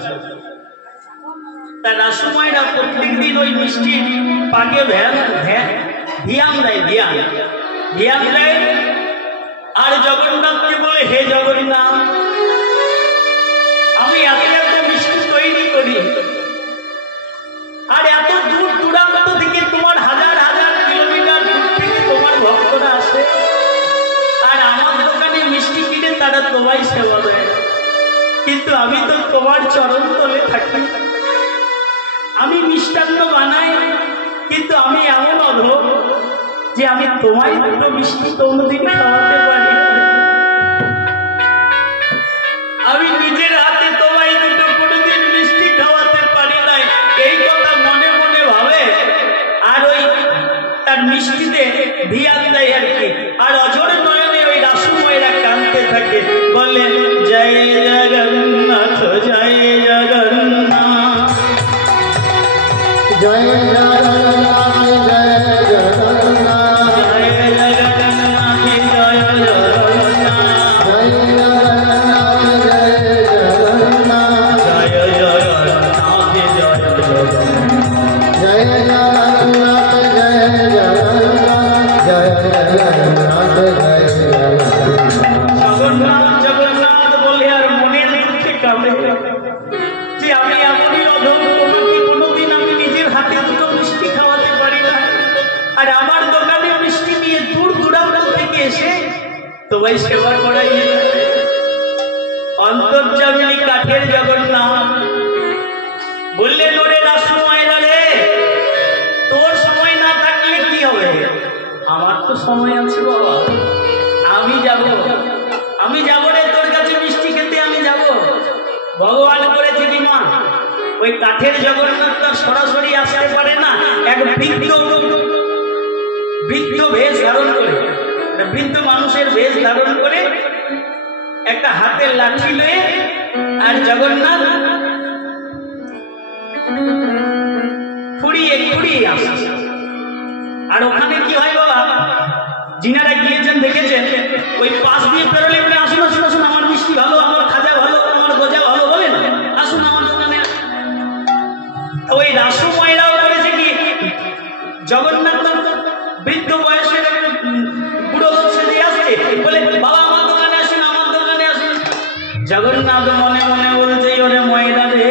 তা রাসু ময়রা প্রত্যেকদিন ওই মিষ্টির পাকে ধিয়ান দেয়, আর জগন্নাথকে বলে, হে জগন্নাথ, আমি এত মিষ্টি তৈরি করি, আর এত দূর দূরান্ত থেকে তোমার হাজার হাজার কিলোমিটার দূর থেকে তোমার ভক্তরা আসে, আর আমার দোকানে মিষ্টি কিনে তারা তোমায় সেবা দেয়, কিন্তু আমি তো তোমার চরণ তলে থাকি। আমি মিষ্টান্ন বানাই, কিন্তু আমি এমন অধম যে আমি তোমায় দুটো মিষ্টি কোনোদিন খাওয়াতে পারি। আমি নিজের হাতে তোমায় দুটো কোনোদিন মিষ্টি খাওয়াতে পারি নাই। এই কথা মনে মনে ভাবে, আর ওই তার তার মিষ্টিতে ভিয়ান দেয় আর কি। আর অজর নয়নে ওই রাসময়রা কাঁদতে থাকে, বললেন জয় জগন্নাথ জয় জগন্নাথ জয় জগন্নাথ জয় জগন্নাথ জয় জগন্নাথ জয় জগন্নাথ জয় জগন্নাথ জয় জগন্নাথ জয় জগন্নাথ জয় জগন্নাথ জয় জগন্নাথ জয় জগন্নাথ জয় জগন্নাথ জয় জগন্নাথ। জগন্নাথ জগন্নাথ বলে আর মনের দুঃখে কাঁদে যে আমি এমনই অধম, তোমাকে কোনোদিন আমি নিজের হাতে দুটো মিষ্টি খাওয়াতে পারি না, আর আমার দোকানে মিষ্টি নিয়ে দূর দূরান্ত থেকে এসে তোমায় সেবা করাই। অন্তর্যামিনী কাঠের জগন্নাথ বললেন ওরে রাসময়রা রে, তোর সময় না থাকলে কি হবে, আমার তো সময় আছে বাবা, আমি যাব রে তোর কাছে মিষ্টি খেতে, আমি যাব। ভগবান করেছে কি মা, ওই কাঠের জগন্নাথ তো সরাসরি আসতে পারে না, এক বৃদ্ধ বেশ ধারণ করে, বৃদ্ধ মানুষের বেশ ধারণ করে একটা হাতের লাঠি লয়ে আর জগন্নাথ ফুড়িয়ে আসে। আর ওখানে কি হয় বাবা, যিনারা গিয়েছেন দেখেছেন, ওই পাশ দিয়ে পেরোলে বলে আসুন আসুন আসুন, আমার মিষ্টি ভালো, আমার খাজা ভালো, আমার গজা ভালো, বলেন আসুন আমার দোকানে। ওই রাসময়রাও করেছে কি, জগন্নাথ বৃদ্ধ বয়সে বুড়ো লোক সেজে আসছে, বলে বাবা আমার দোকানে আসুন, আমার দোকানে আসুন। জগন্নাথ মনে মনে বলছে ওরে ময়রা রে,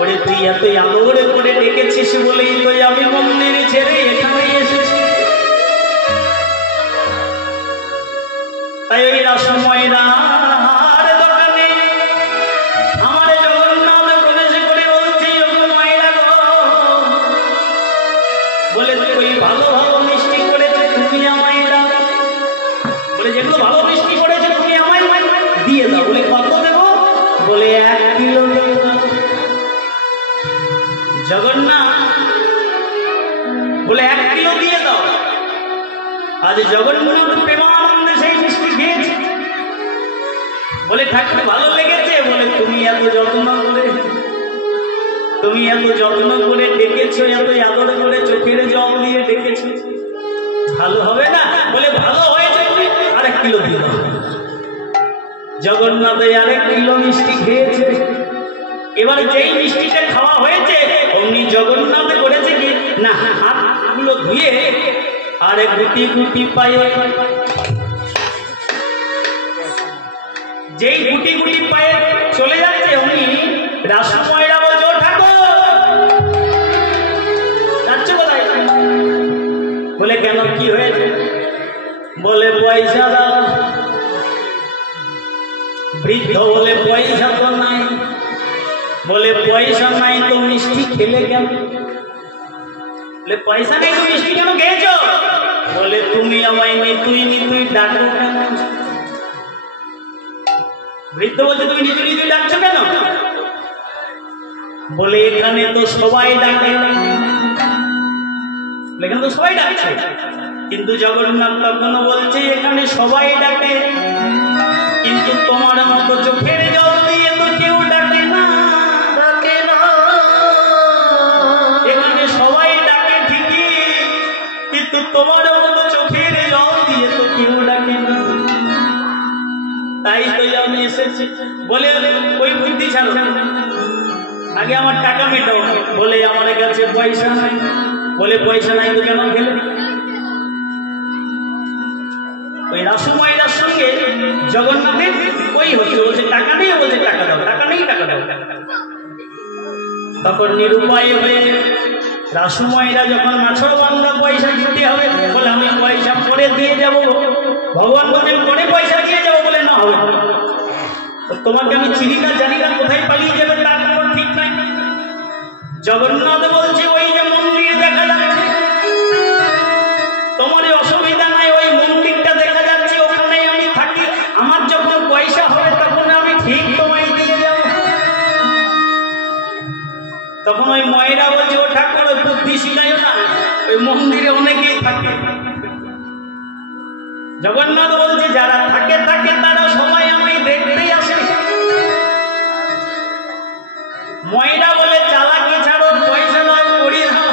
ওরে তুই এত আদর করে ডেকেছিস বলেই তো আমি মন্দির ছেড়ে এখানে এসেছি। তাই ওই রাসময়রার দোকানে আমার জগন্নাথ প্রবেশ করে বলছি ওগো মায়েরা গো, বলে তুই ভালো ভালো মিষ্টি করেছে তুমি আমায় দাও, বলে যেগুলো ভালো মিষ্টি করেছে তুমি আমায় দিয়ে দাও। বলে কত দেবো, বলে 1 কিলো দিয়ে দাও। জগন্নাথ বলে 1 কিলো দিয়ে দাও। আজ জগন্নাথ প্রেমানন্দে সেই মিষ্টি খেয়েছে, বলে ঠাকুর ভালো লেগেছে, বলে তুমি এত যত্ন করে ডেকেছো, এত আদর করে চোখের জল দিয়ে ডেকেছো, ভালো হবে না, বলে ভালো হয়েছে, তুমি 1 কিলো দিয়ে দাও। জগন্নাথ 1 কিলো মিষ্টি খেয়েছে। এবার যেই মিষ্টিটা খাওয়া হয়েছে অমনি জগন্নাথ করেছে কি না, হাতগুলো ধুয়ে আর গুটি গুটি পায়ে, যেই গুটি গুটি পায়ে চলে যাচ্ছে অমনি রাসময়রা বলছে ও ঠাকুর যাচ্ছ কোথায়, বলে কেন কি হয়েছে, বলে পয়সা দাও। বৃদ্ধ বলে পয়সা তো নাই, বলে পয়সা নাই তো মিষ্টি খেলে কেন, বলে পয়সা নেই তো মিষ্টি কেন খেয়েছো, বলে তুমি আমায় নিতুই ডাকো কেন। বৃদ্ধ বলছে তুমি নিতুই ডাকছো কেন, বলে এখানে তো সবাই ডাকে, এখানে তো সবাই ডাকছে, কিন্তু জগন্নাথ তখনও বলছে এখানে সবাই ডাকে, কিন্তু তোমার মতো চোখের জল দিয়ে তো কেউ ডাকে না। এখানে সবাই ডাকে ঠিকই, কিন্তু তোমার মতো চোখের জল দিয়ে তো কেউ ডাকে না, তাই তো আমি এসেছি। বলে ওই বুদ্ধি ছাড়ো, আগে আমার টাকা মেটাও, বলে আমার কাছে পয়সা নাই, বলে পয়সা নাই তো কেন খেলে। ওই রাসময়রার সঙ্গে জগন্নাথের ওই হচ্ছে, বলছে টাকা নেই, বলছে টাকা দাও, টাকা নেই টাকা দাও। তখন নিরুপায় হয়ে রাসময়রা যখন মাছর বান্ধা পয়সা দিতে হবে, বলে আমি পয়সা পরে দিয়ে যাব, ভগবান বলেন পরে পয়সা দিয়ে যাবো, বলে না হবে, তোমাকে আমি চিনি না জানি না, কোথায় পালিয়ে যাবে তার কোনো ঠিক নাই। জগন্নাথ বলছে ওই যে মন্দির দেখা যাচ্ছে, তোমার অসুবিধা নাই, ওই মন্দিরটা দেখা যাচ্ছে, ওখানেই আমি থাকি, আমার যখন পয়সা হবে তখন আমি ঠিক তোমায় দিয়ে যাব। তখন ওই ময়রা বলছে ও ঠাকুর বুদ্ধি ওই মন্দিরে অনেকেই থাকে। জগন্নাথ বলছে যারা থাকে তারা সবাই আমি দেখতেই আসে। ময়রা বলে চালাকি ছাড়ো, পয়সা নয় করি না।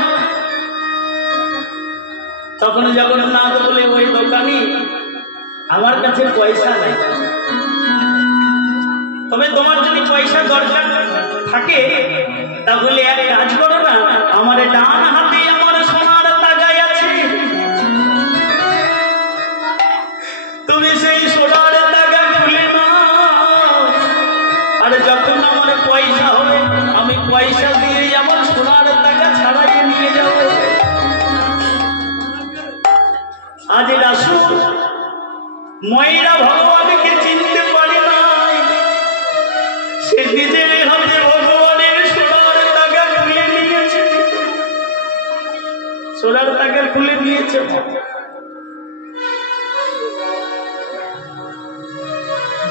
তখন জগন্নাথ বলে ওই দোকানি আমার কাছে পয়সা নাই, তবে তোমার যদি পয়সা দরকার থাকে তাহলে এক কাজ করো না, আমার ডান হাতে আমার সোনার তাগাই আছে, তুমি সেই সোনার তাগা খুলে নাও, আর যখন আমার পয়সা হবে আমি পয়সা দিয়ে আমার সোনার তাগা ছাড়াই নিয়ে যাব। আজ রাসূল ময়রা ভগবানকে চিনতে পারে নাই, সে নিজের হাতে ভগবানের সোনার তাগা খুলে নিয়েছে, সোনার তাগা খুলে নিয়েছে।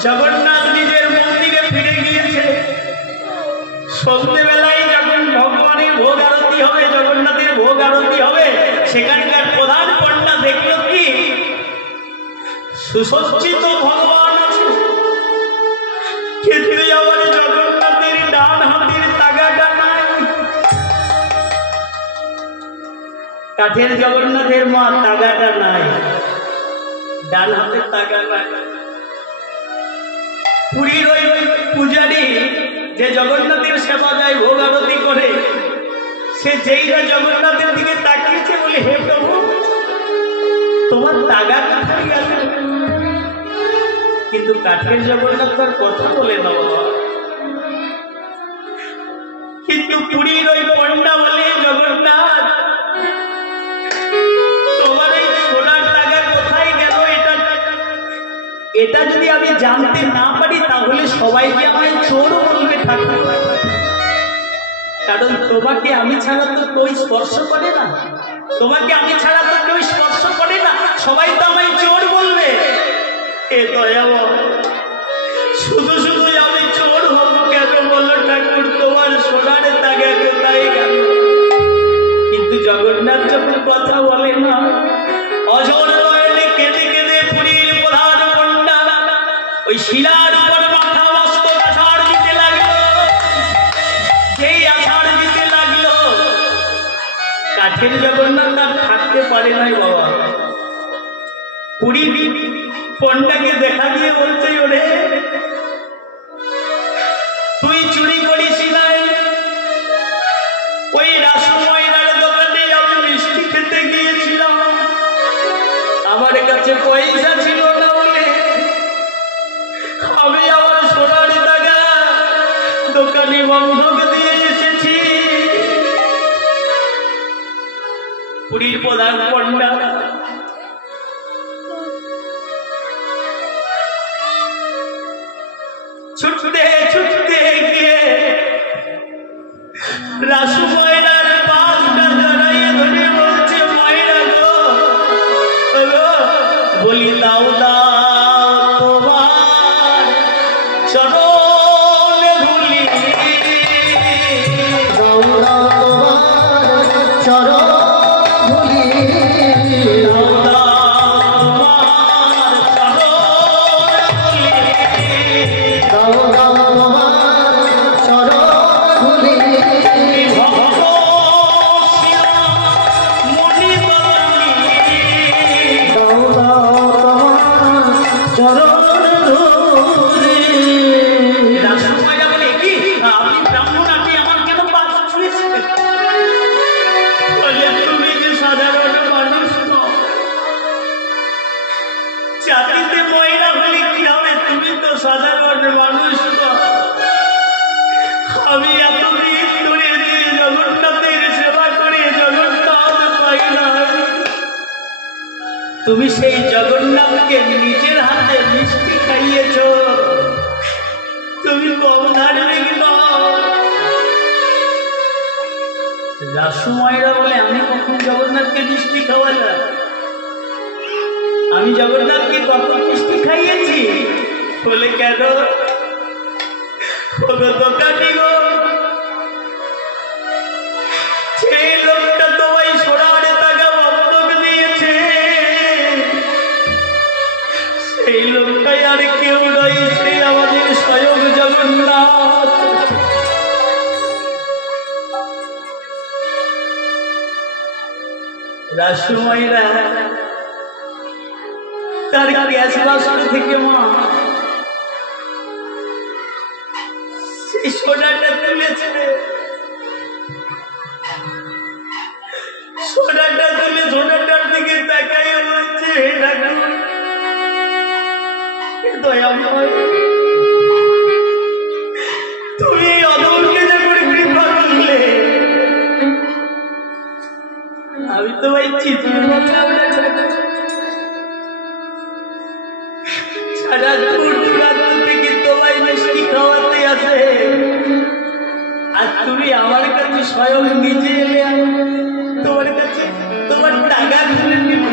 জগন্নাথ নিজের মন্দিরে ফিরে গিয়েছে। সন্ধ্যেবেলায় যখন ভগবানের ভোগ আরতি হবে, জগন্নাথের ভোগ আরতি হবে, সেখানকার প্রধান পণ্ডিত দেখলো কি সুসজ্জিত ভগবান আছে, কিন্তু আমার জগন্নাথের ডান হাতের তাগাটা নাই। কাঠের জগন্নাথের মা তাগাটা নাই, ডান হাতের তাগা নাই। পুরীর ওই পূজারী যে জগন্নাথের সেবা যায়, ভোগ আরতি করে, সে যেইটা জগন্নাথের দিকে তাকিয়েছে বলে হে প্রভু তোমার তাগা কোথায় গেল? কিন্তু কাঠের জগন্নাথ তার কথা বলে না বাবা। কিন্তু পুরীর ওই পণ্ডা বলে জগন্নাথ তোমার এই সোনার তাগা কোথায় গেল? এটা যদি আমি জানতে না পারি তাহলে সবাইকে আমায় চোর বলবে ঠাকুর, কারণ তোমাকে আমি ছাড়া তো কেউ স্পর্শ করে না, তোমাকে আমি ছাড়া তো কেউ স্পর্শ করে না, সবাই তো আমায় চোর বলবে। এ দয়াবহ, শুধু শুধু আমি চোর হবো কেন বলো ঠাকুর? তোমার সোনার তাগা কোথায় গেল? কিন্তু জগন্নাথ যখন কথা বলে না, অঝোর নয়নে কেঁদে কেঁদে পুরীর প্রধান পণ্ডা ওই শিলার উপর মাথা মস্ত আছাড় দিতে লাগলো। যেই আছাড় দিতে লাগলো, কাঠের জগন্নাথ আর থাকতে পারে নাই বাবা। পুরী পণ্ডাকে দেখা দিয়ে বলছে ওরে তুই চুরি করিস নাই, ওই রাসময়রার দোকানে আমি মিষ্টি খেতে গিয়েছিলাম, আমার কাছে পয়সা ছিল না বলে আমি আমার সোনার তাগা দোকানে বন্ধক দিয়ে এসেছি। পুরীর প্রধান পণ্ডা ছুটতে ছুটতে গিয়ে রাসময়রার পাশটা জড়াইয়ে ধরে বলছে ময়রা গো, বলি দাও দাও তোমার চরণে ধুলি, দাও দাও তোমার চরণ ধুলি, দাও দাও তোমার চরণে ধুলি, দাও দাও তোমার চরণ ধুলি, ভক্ত শিরা মনি বাঙালি, দাও দাও তোমার চরণ ধুলি। রাসময়রা বলে কি আপনি ব্রাহ্মণ, আপনি আমার কেন পাশ ছুঁয়েছেন? বলে তুমি যে সাধারণ মানুষ নও, জাতিতে ময়রা বলে কি হবে? তুমি তো সাধারণ মানুষ নও। আমি এতদিন ধরে যে জগন্নাথের সেবা করে জগন্নাথ পাই না, তুমি সেই জগন্নাথকে নিজের হাতে মিষ্টি খাইয়েছ, তুমি কম ধার্মিক নও। রাসময়রা বলে আমি কখন জগন্নাথকে মিষ্টি খাওয়ালাম? আমি জগন্নাথকে কখন মিষ্টি খাইয়েছি? বলে কেন? দোকানি গো, সেই লোকটা তোমায় সোনার তাগা জগন্নাথ। রাসময়রা তার গ্যাস বাস্ক থেকে মা সেই সোনাটা তুলেছে, সোনাটা তুলে সোনাটার দিকে তাকাই বলছে, হে ঠাকুর দয়াময়, তুমি অদলকে যখন কৃপা করলে আমি তো ভাই চিত্র সারা দূর দূরান্ত থেকে তোমায় মিষ্টি খাওয়াতে আসে, আর তুমি আমার কাছে স্বয়ং নিজে এলে তোমার কাছে তোমার টাকা তুলে নিব।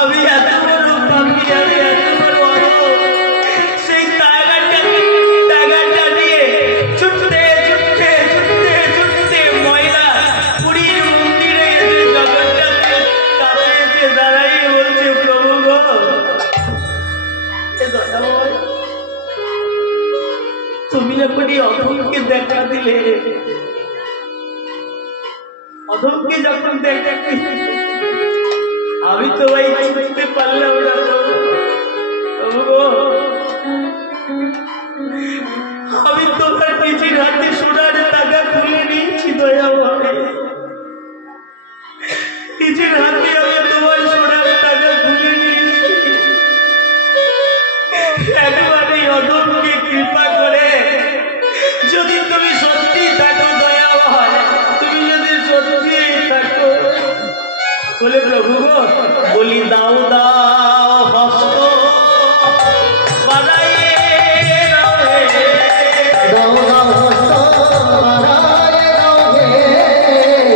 আমি এত বড় পাপি, আমি এত বড় অধম, সেই টাকাটা নিয়ে ছুটতে ছুটতে ছুটতে ছুটতে ময়লা পুরীর মন্দিরে এসে জগন্নাথের কাছে এসে দাঁড়াইয়ে বলছে, প্রভু গো তুমি যখনই অধমকে দেখা দিলে, অধমকে যখন দেখা দিলে আমি তো ভাই বুঝতে পারলাম না, আমি তোমার নিজের হাতে সোনার টাকা তুলে নিয়েছি দয়াময়, নিজের হাতে আমি তোমার সোনার টাকা তুলে নিয়েছি। একবারে অধমকে কৃপা করে যদি তুমি সত্যি থাকো দয়াময়, তুমি যদি সত্যি থাকো বলে প্রভু গো বলি দাও দাও হস্ত বাড়াইয়ে দাও হে, দাও দাও হস্ত বাড়াইয়ে দাও হে,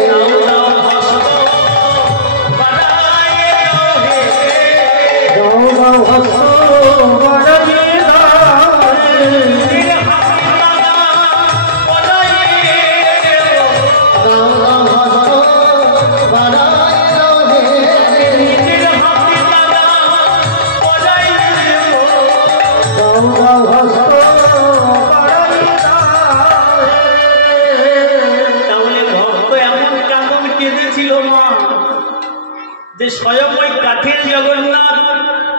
দাও দাও হস্ত বাড়াইয়ে দাও হে, দাও দাও হস্ত বাড়াইয়ে দাও হে, নিজের হাতে লাগা বাড়াইয়ে দেবো, দাও দাও হস্ত বাড়াইয়ে দাও হে, নিজের হাতে লাগা বাড়াইয়ে দেবো, দাও দাও হস্ত বাড়াইয়ে দাও হে। তাহলে ভক্ত এমন কাঁদন কেঁদেছিল মা যে স্বয়ং ওই কাঠের জগন্নাথ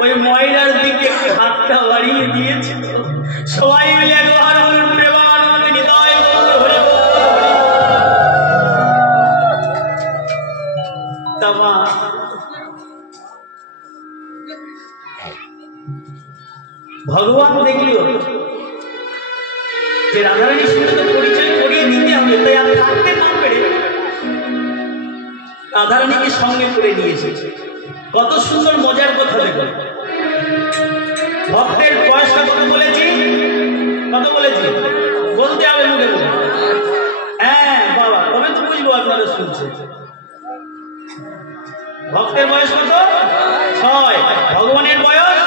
ওই ময়লার দিকে হাতটা বাড়িয়ে দিয়েছিল। সবাই মিলে একবার বলুন প্রেমানন্দে হৃদয় বন্ধ হয়ে তা মা ভগবান দেখল যে রাধারানীর সঙ্গে তো পরিচয় করিয়ে দিতে হবে, তাই আর থাকতে না পেরে রাধারানীকে সঙ্গে করে নিয়ে এসেছে। কত সুন্দর মজার কথা দেখো, ভক্তের বয়সটা কত বলেছি, কত বলেছি বলতে হবে মুখে মুখে, হ্যাঁ বাবা তবে তো বুঝবো আপনারা শুনছে। ভক্তের বয়স কত? 6, ভগবানের বয়স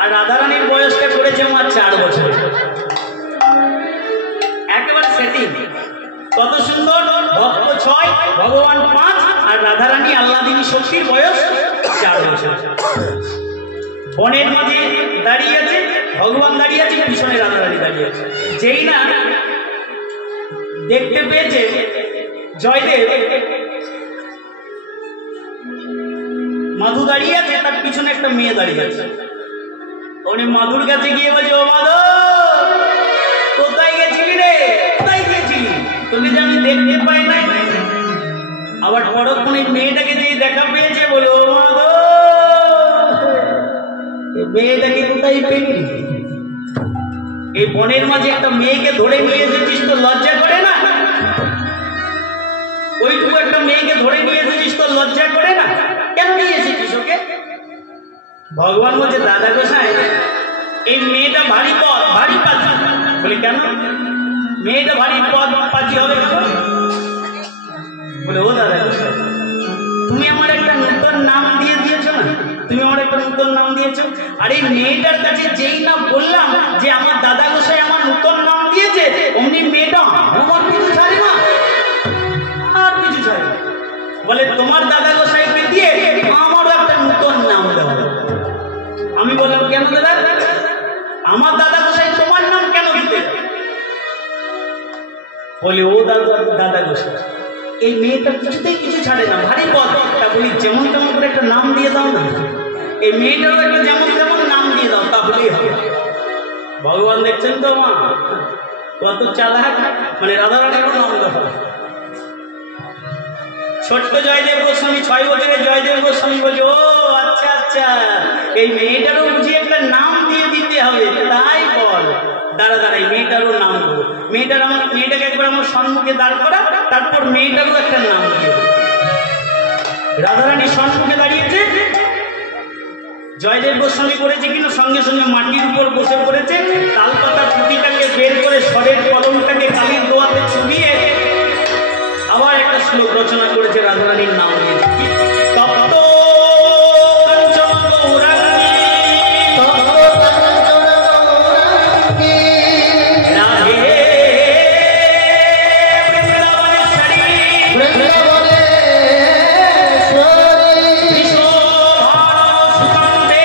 আর রাধারানীর বয়সটা করেছে আমার 4 বছর, একেবারে সেটিং। কত সুন্দর, ভক্ত 6, ভগবান 5 আর রাধারানী আল্লাদিনী শক্তির বয়স 4 বছর। বনের মাঝে দাঁড়িয়ে আছে ভগবান, দাঁড়িয়ে আছে পিছনে রাধারানী দাঁড়িয়ে আছে। যেই না দেখতে পেয়েছে জয়দেব মাধু দাঁড়িয়ে আছে, তার পিছনে একটা মেয়ে দাঁড়িয়ে আছে, উনি মাধুর কাছে গিয়ে বলছে, ও মাধু কোথায় গেছিলি রে, কোথায় গিয়েছিলি, তোকে যে আমি দেখতে পাই নাই। আবার পরক্ষণে মেয়েটাকে যে দেখা পেয়েছে বলে, ও মাধু মেয়েটাকে কোথায় পেলি, এই বনের মাঝে একটা মেয়েকে ধরে নিয়ে এসেছিস, তো লজ্জা করে না? ওইটুকু একটা মেয়েকে ধরে নিয়ে এসেছিস, তো লজ্জা করে না? কেন নিয়ে এসেছিস ওকে? ভগবান বলছে, দাদা গোসাই এই মেয়েটা ভারী পথ ভারী পাচি। বলে কেন মেয়েটা ভারী পথ পাচি হবে? বলে ও দাদা গোসাই তুমি আমার একটা নতুন নাম দিয়ে দিয়েছো না, তুমি আমার একটা নতুন নাম দিয়েছো, আর এই মেয়েটার কাছে যেই না বললাম যে আমার দাদা গোসাই আমার নতুন নাম দিয়েছে, অমনি মেয়েটা আমার কিছু ছাড়ে না, আর কিছু ছাড়ে না। বলে তোমার দাদা গোসাইকে দিয়ে আমারও একটা নতুন নাম দেওয়া। আমি বললাম কেন দাদা? আমার বলি ও দাদা দাদা গোসাই, এই মেয়েটা কিছুতেই কিছু ছাড়ে না, ভারী পথ। তা বলি যেমন তেমন করে একটা নাম দিয়ে দাও না, এই মেয়েটারও একটা যেমন তেমন নাম দিয়ে দাও, তাহলেই হবে। ভগবান দেখছেন তো মা কত চালাক, মানে রাধারানীরও নাম দেওয়া। ছোট্ট জয়দেব গোস্বামী, 6 বছরের জয়দেব গোস্বামী বলছে ও আচ্ছা আচ্ছা, এই মেয়েটারও বুঝি একটা নাম দিয়ে দিতে হবে, তাই বল। দাঁড়া দাঁড়া, এই মেয়েটারও নাম দেবো। মেয়েটাকে একবার আমার সম্মুখে দাঁড় করা, তারপর মেয়েটারও একটা নাম দিয়ে দেবো। রাধারানী সম্মুখে দাঁড়িয়েছে, জয়দেব গোস্বামী করেছে কিন্তু সঙ্গে সঙ্গে মাটির উপর বসে পড়েছে, তালপাতা পুঁতিটাকে বের করে স্বরের কলমটাকে কালির দোয়াতে ছুঁয়ে আবার একটা শ্লোক রচনা করেছে, রাধারানীর নাম দিয়েছে তপ্ত কাঞ্চন গৌরাঙ্গী রাধে বৃন্দাবনেশ্বরী বিশ্বভানুসুতন্দে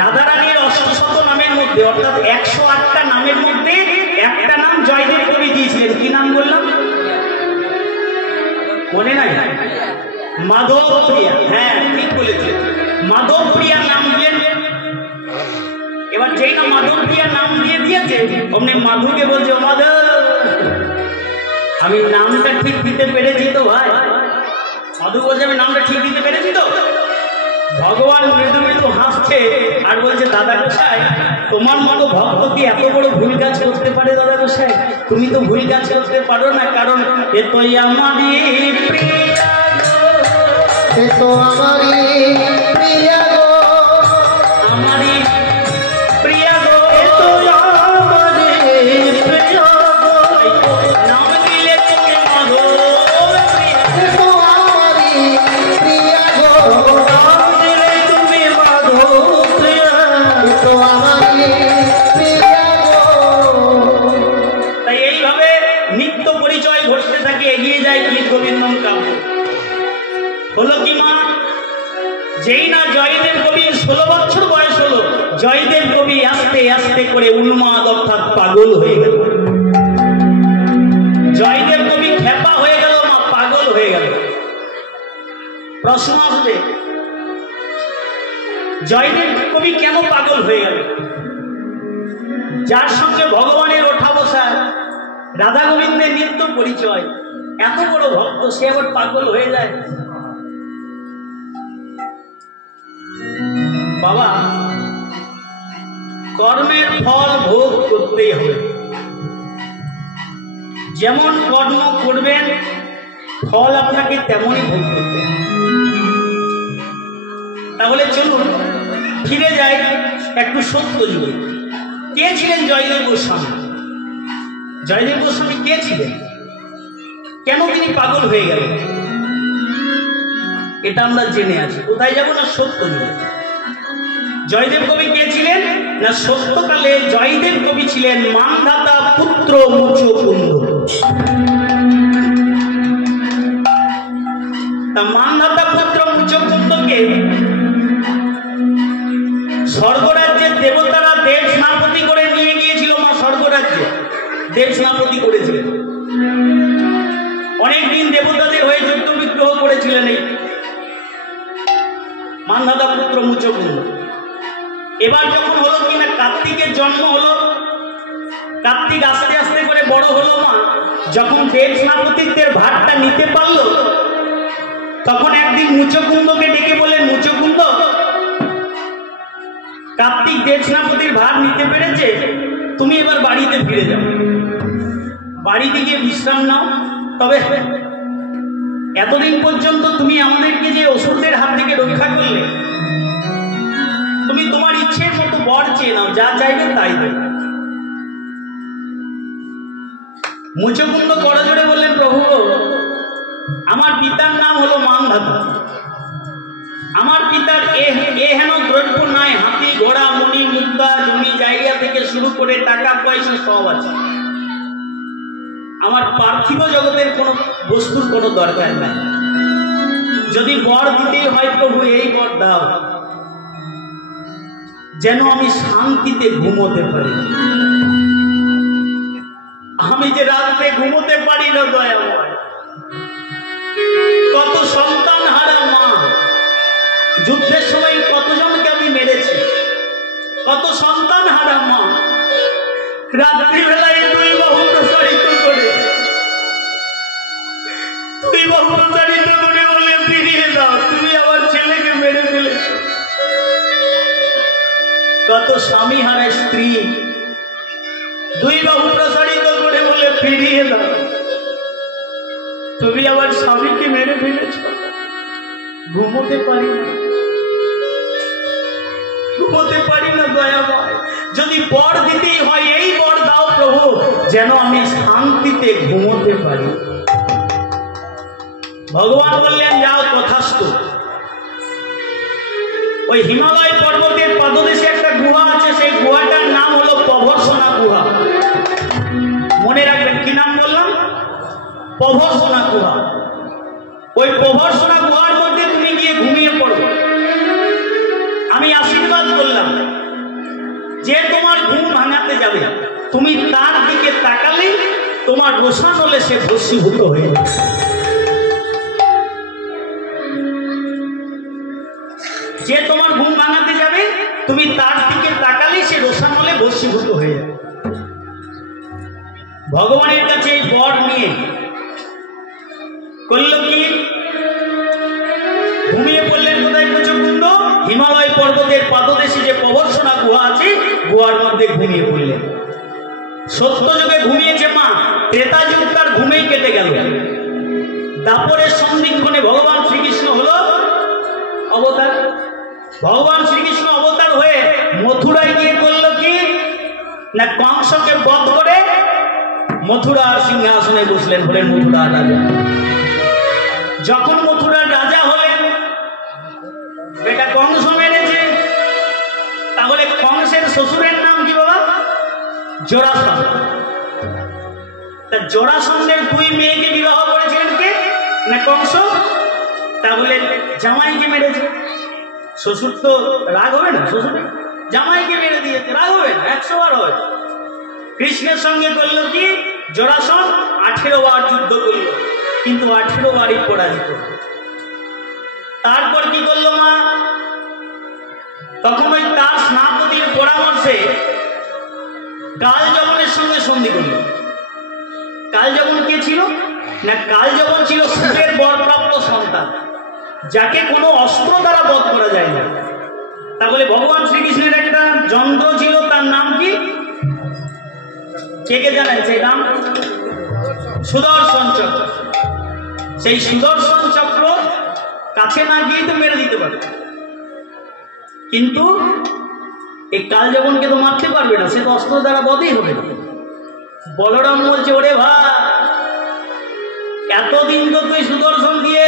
রাধারানীর অষ্টশত নামের মধ্যে, অর্থাৎ 108টা নামের মধ্যে একটা নাম জয়দেব কবি দিয়েছিলেন। কি নাম বললাম মনে নাই? মাধব প্রিয়া। হ্যাঁ ঠিক বলেছিলেন, মাধব প্রিয়া নাম দিয়ে। এবার যেই না মাধব প্রিয়া নাম দিয়ে দিয়েছে, অমনি মাধবকে বলছে ও মাধব, আমি নামটা ঠিক দিতে পেরেছি তো ভাই? মাধব বলছে আমি নামটা ঠিক দিতে পেরেছি তো? ভগবান মৃদু মৃদু হাসছে আর বলছে দাদা গোসাই, তোমার মতো ভক্ত কি এত বড় ভুল কাজ করতে পারে? দাদা গোসাই তুমি তো ভুল কাজ করতে পারো না, কারণ এ তো আমারই প্রিয়া গো, এ তো আমারই প্রিয়া গো, আমারই প্রিয়া গো, এ তো আমারই প্রিয়া গো, নাম দিলে তুমি মাধব প্রিয়া, এ তো আমারই প্রিয়া গো, নাম দিলে তুমি মাধব প্রিয়া, এ তো আমারই প্রিয়া গো। তাই এইভাবে নিত্য পরিচয় ঘটতে থাকে, এগিয়ে যায় গীত গোবিন্দম কাব্য। হলো কি মা, যেই না জয়দেব কবির 16 বছর বয়স হলো, জয়দেব কবি আস্তে আস্তে করে উন্মাদ অর্থাৎ পাগল হয়ে গেল। জয়দেব কবি খেপা হয়ে গেল মা, পাগল হয়ে গেল। প্রশ্ন আসবে জয়দেব কবি কেন পাগল হয়ে গেল? যার সঙ্গে ভগবানের ওঠা বসা, রাধা গোবিন্দের নিত্য পরিচয়, এত বড় ভক্ত, সে আবার পাগল হয়ে যায়? বাবা, কর্মের ফল ভোগ করতেই হবে। যেমন কর্ম করবেন ফল আপনাকে তেমনই ভোগ করতে হবে। তাহলে চলুন ফিরে যাই একটু সত্য যুগে। কে ছিলেন জয়দেব গোস্বামী? জয়দেব গোস্বামী কে ছিলেন? কেন তিনি পাগল হয়ে গেলেন? এটা আমরা জেনে আছি। কোথায় যাব না? সত্য যুগে। জয়দেব কবি কে ছিলেন না, সত্যকালে জয়দেব কবি ছিলেন মান্ধাতা পুত্র মুচকুন্দ। তা মান্ধাতা পুত্র মুচকুন্দকে স্বর্গরাজ্যের দেবতারা দেব স্নাপতি করে নিয়ে গিয়েছিল। মা স্বর্গরাজ্যে দেব স্নাপতি করেছিলেন। অনেকদিন দেবতাদের হয়ে যুদ্ধ বিগ্রহ করেছিলেন এই মান্ধাতা পুত্র মুচকুন্দ। এবার যখন হলো কিনা কার্তিকের জন্ম হলো, কার্তিক আস্তে আস্তে করে বড় হলো মা, যখন দেব সেনাপতিত্বের ভারটা নিতে পারলো, তখন একদিন মুচকুন্দকে ডেকে বলেন, মুচকুন্দ, কার্তিক দেব সেনাপতির ভার নিতে পেরেছে, তুমি এবার বাড়িতে ফিরে যাও, বাড়িতে গিয়ে বিশ্রাম নাও। তবে এতদিন পর্যন্ত তুমি আমাদেরকে যে অসুরদের হাত থেকে রক্ষা করলে, তুমি তোমার ইচ্ছের মতো বর চেয়ে নাও, যা চাইবে তাই দেবে। মুচকুন্দ করজোড়ে বললেন, প্রভু আমার পিতার নাম হলো মানধাতা, আমার পিতার হেন দ্রব্য নাই, হাতি ঘোড়া মণি মুক্তা জমি জায়গা থেকে শুরু করে টাকা পয়সা সব আছে। আমার পার্থিব জগতের কোন বস্তুর কোনো দরকার নাই। যদি বর দিতেই হয় প্রভু এই বর দাও, যেন আমি শান্তিতে ঘুমোতে পারি। আমি যে রাত্রে ঘুমোতে পারি না দয়াময়, কত সন্তান হারা মা, যুদ্ধের সময় কতজনকে আমি মেরেছি, কত সন্তান হারা মা, রাত্রিবেলায় তুই বাহু প্রসারিত করে বলে ফিরিয়ে দাও, তুমি আমার ছেলেকে মেরে ফেলেছ। কত স্বামী হারা স্ত্রী দুই বাহু প্রসারিত করে বলে ফিরিয়ে দাও, তুমি আমার স্বামীকে মেরে ফেলেছ। ঘুমোতে পারি না, ঘুমোতে পারি না দয়াময়। যদি বর দিতেই হয় এই বর দাও প্রভু, যেন আমি শান্তিতে ঘুমোতে পারি। ভগবান বললেন, যাও তথাস্তু। ওই হিমালয় পর্বতের পাদদেশে একটা গুহা আছে, সেই গুহাটার নাম হলো প্রভর্ষণা গুহা। মনে রাখবেন, কি নাম বললাম? প্রভর্ষণা গুহা। ওই প্রভর্ষণা গুহার মধ্যে তুমি গিয়ে ঘুমিয়ে পড়ো। আমি আশীর্বাদ করলাম, যে তোমার ঘুম ভাঙাতে যাবে, তুমি তার দিকে তাকালে তোমার রোষানলে সে ভস্মীভূত হয়ে যাবে। যে তোমার ঘুম ভাঙাতে যাবে, তুমি তার দিকে তাকালে সে রোষানলে ভস্মীভূত হয়ে যাবে। ভগবানের কাছে এই বর নিয়ে করল কি? ঘুমিয়ে পড়লেন কোথায়? মুচকুন্দ হিমালয় পর্বতের পাদদেশে যে প্রভর্ষণা গুহা আছে, গুহার মধ্যে ঘুমিয়ে পড়লেন। সত্য যুগে ঘুমিয়েছে মা, ত্রেতা যুগ তার ঘুমেই কেটে গেল। দাপরের সন্ধিক্ষণে ভগবান শ্রীকৃষ্ণ হলো অবতার। ভগবান শ্রীকৃষ্ণ অবতার হয়ে মথুরায় গিয়ে করল কি না, কংসকে বধ করে মথুরার সিংহাসনে বসলেন, হলেন মথুরার রাজা। যখন মথুরার রাজা হলেন, বেটা কংস মেরেছে, তাহলে কংসের শ্বশুরের নাম কি বাবা? জরাসন্ধ। তা জরাসন্ধের দুই মেয়েকে বিবাহ করেছিলেন কে? না কংস। তাহলে জামাইকে মেরেছে, শ্বশুর তো রাগ হবে না? শ্বশুর জামাইকে মেরে দিয়েছে, রাগ হবে না? 100 বার হয়। কৃষ্ণের সঙ্গে করলো কি? জরাসন্ধ 18 বার যুদ্ধ করলো, কিন্তু 18 বারই পরাজিত। তারপর কি করলো মা? তখন ওই তার স্নাপতির পরামর্শে কালযবনের সঙ্গে সন্ধি করলো। কালযবন কে ছিল না? কালযবন ছিল শিবের বরপ্রাপ্ত সন্তান, যাকে কোনো অস্ত্র দ্বারা বধ করা যায় না। তাহলে ভগবান শ্রীকৃষ্ণের একটা যন্ত্র ছিল, তার নাম কি? কে কে জানেন সেই নাম? সুদর্শন চক্র। সেই সুদর্শন চক্র কাছে না গিয়ে তো মেরে দিতে পারে, কিন্তু এই কালযবনকে তো মারতে পারবে না, সে তো অস্ত্র দ্বারা বধই হবে না। বলরাম বলছে, ওরে ভাই, এতদিন তো তুই সুদর্শন দিয়ে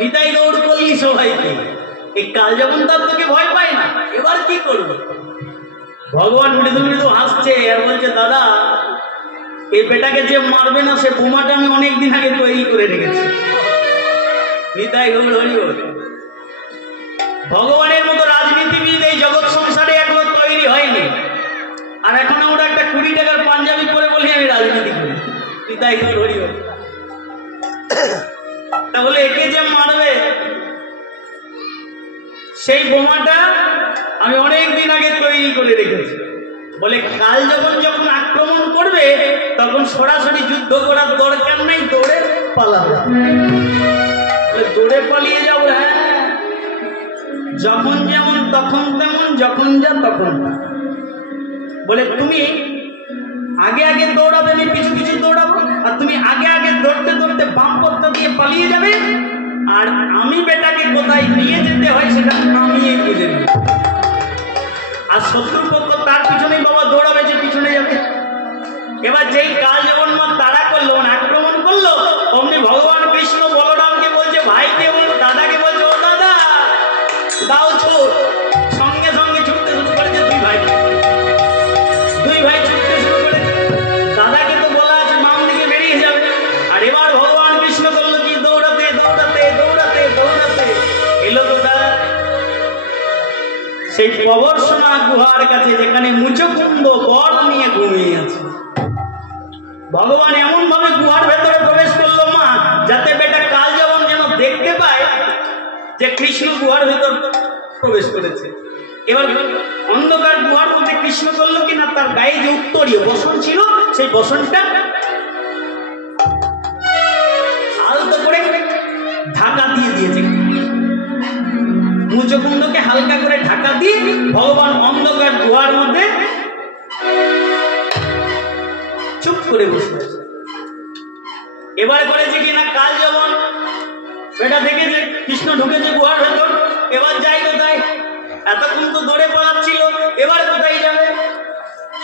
নিতাই গৌড় করলি সবাইকে, এই কালযবন তার তোকে ভয় পায় না, এবার কি করবো? ভগবান মৃদু মৃদু হাসছে আর বলছে, দাদা এই বেটাকে যে মারবে না, সে বোমাটা আমি অনেকদিন আগে তৈরি করে রেখেছি। নিতাই গৌড় হরি বল। ভগবানের মতো রাজনীতিবিদ এই জগৎ সংসারে এখনো তৈরি হয়নি, আর এখন আমরা একটা 20 টাকার পাঞ্জাবি পরে বলি আমি রাজনীতি করি। নিতাই গৌড় হরি বল। তাহলে একে যে মারবে, সেই বোমাটা আমি অনেক দিন আগে তৈরি করে রেখেছি। বলে কালযবন যখন আক্রমণ করবে, তখন সরাসরি যুদ্ধ করার দরকার নেই, দৌড়ে পালাবে। দৌড়ে পালিয়ে যাবো, হ্যাঁ, যখন যেমন তখন তেমন, যখন যা তখন। বলে তুমি আগে আগে দৌড়াবে, আমি পিছু পিছু দৌড়াবো, আর তুমি আগে আগে দৌড়তে দৌড়তে বাম পথটা দিয়ে পালিয়ে যাবে, আর আমি বেটাকে কোথায় নিয়ে যেতে হয় সেটা আমি বুঝে নেব। আর শত্রুর পক্ষ তার পিছনেই বাবা দৌড়াবে, যে পিছনে যাবে। এবার যেই কাল যেমন মা তাড়া করলো, আক্রমণ করলো, অমনি ভগবান কৃষ্ণ বলরামকে বলছে, ভাইকে বল, দাদাকে বলছে, ও দাদা দাও ছোট। সঙ্গে সঙ্গে ছুটতে শুরু করেছে দুই ভাই ছুটতে শুরু করেছে। দাদাকে তো বলা আছে বাম দিকে বেরিয়ে যাবে, আর এবার ভগবান কৃষ্ণ করলো কি, দৌড়াতে দৌড়াতে দৌড়াতে দৌড়াতে এলো কোথায়, সেই প্রবর্ষণা গুহার কাছে, যেখানে মুচকুন্দ বর নিয়ে ঘুমিয়ে আছে। ভগবান এমন ভাবে গুহার ভেতরে প্রবেশ করলো মা, যাতে বেটা কাল যেমন যেন দেখতে পায় যে কৃষ্ণ গুহার ভেতর প্রবেশ করেছে। এবার অন্ধকার গুহার মধ্যে কৃষ্ণ করলো কিনা, তার গায়ে যে উত্তরীয় বসন ছিল, সেই বসনটা আলতো করে ঢাকা দিয়ে দিয়েছে। মুচকুন্দকে হালকা করে ঢাকা দিয়ে ভগবান অন্ধকার গুহার মধ্যে চুপ করে বসে আছে। এবার করেছে কিনা কাল যেমন বেটা দেখেছে কৃষ্ণ ঢুকেছে গুহার ভেতর, এবার যাই কোথায়, এতক্ষণ তো দৌড়ে পালাচ্ছিল, এবার কোথায় যাবে।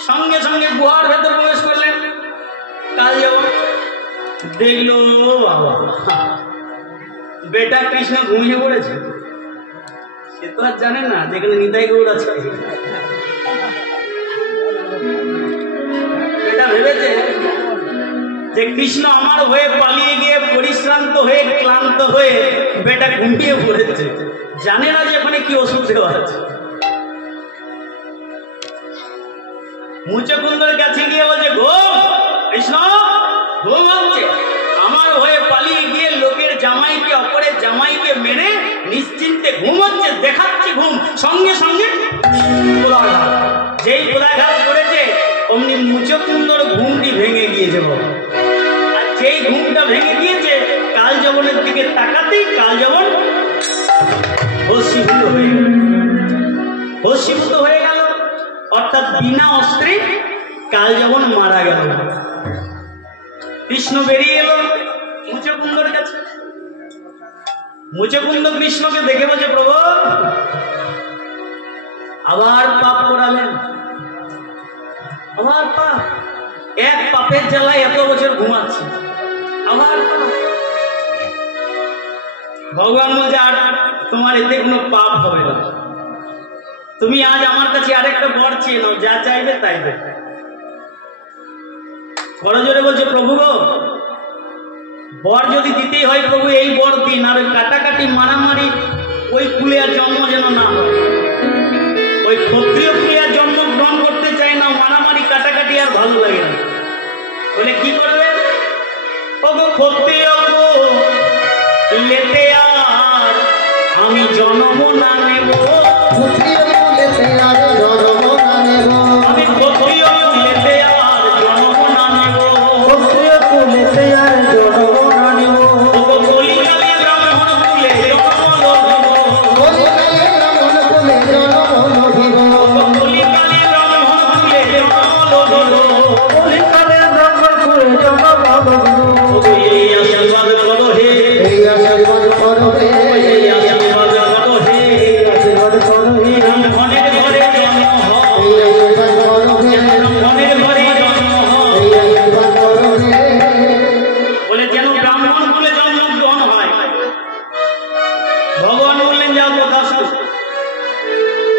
সঙ্গে সঙ্গে গুহার ভেতর প্রবেশ করলেন। কাল যেমন দেখলো বাবা বেটা কৃষ্ণ ঘুমিয়ে পড়েছে, সে তো আর জানে না যেখানে নিতাই গৌড় আছে। বেটা ভেবেছে যে কৃষ্ণ আমার হয়ে পালিয়ে গিয়ে পরিশ্রান্ত হয়ে ক্লান্ত হয়ে বেটা ঘুমিয়ে পড়েছে, জানে না যে ওখানে কি ওষুধ দেওয়া আছে। মুচকুন্দর কাছে গিয়ে বলছে, ঘুম কৃষ্ণ, ঘুম হচ্ছে, আমার হয়ে পালিয়ে গিয়ে লোকের জামাইকে, অপরের জামাইকে মেরে নিশ্চিন্তে ঘুম হচ্ছে, দেখাচ্ছি ঘুম। সঙ্গে সঙ্গে পদাঘাত, যেই পদাঘাত করেছে অমনি মুচকুন্দর ঘুমটি ভেঙে গিয়েছে বল। আর যেই ঘুমটা ভেঙে গিয়েছে, কাল যবনের দিকে তাকাতেই কাল যবন ভস্মীভূত হয়ে গেল। ভস্মীভূত হয়ে গেল অর্থাৎ বিনা অস্ত্রে কাল যবন মারা গেল। কৃষ্ণ বেরিয়ে এলো মুচকুন্দর কাছে। মুচকুন্দ কৃষ্ণকে দেখে বলছে, প্রভু আবার পাপ করালেন, আবার পাপ, এক পাপের জ্বালায় এত বছর ঘুমাচ্ছে, আবার পাপ। ভগবান বলছে, আর তোমার এতে কোনো পাপ হবে না, তুমি আজ আমার কাছে আরেকটা বর চেয়ে নাও, যা চাইবে তাই দেবে। বড় জোরে বলছে, প্রভু গো, বর যদি দিতেই হয় প্রভু এই বর দিন, আর ওই কাটাকাটি মারামারি ওই কুলে আর জন্ম যেন না হয়। ওই ক্ষত্রিয় কুলে আর জন্ম গ্রহণ করতে চাই না, মারামারি কাটাকাটি আর ভালো লাগে না। বলে কি করবে, ও গো ক্ষত্রিয় লেতে আর আমি জন্ম না নেব, আমি ক্ষত্রিয় লেতে আর জন্ম না নেব,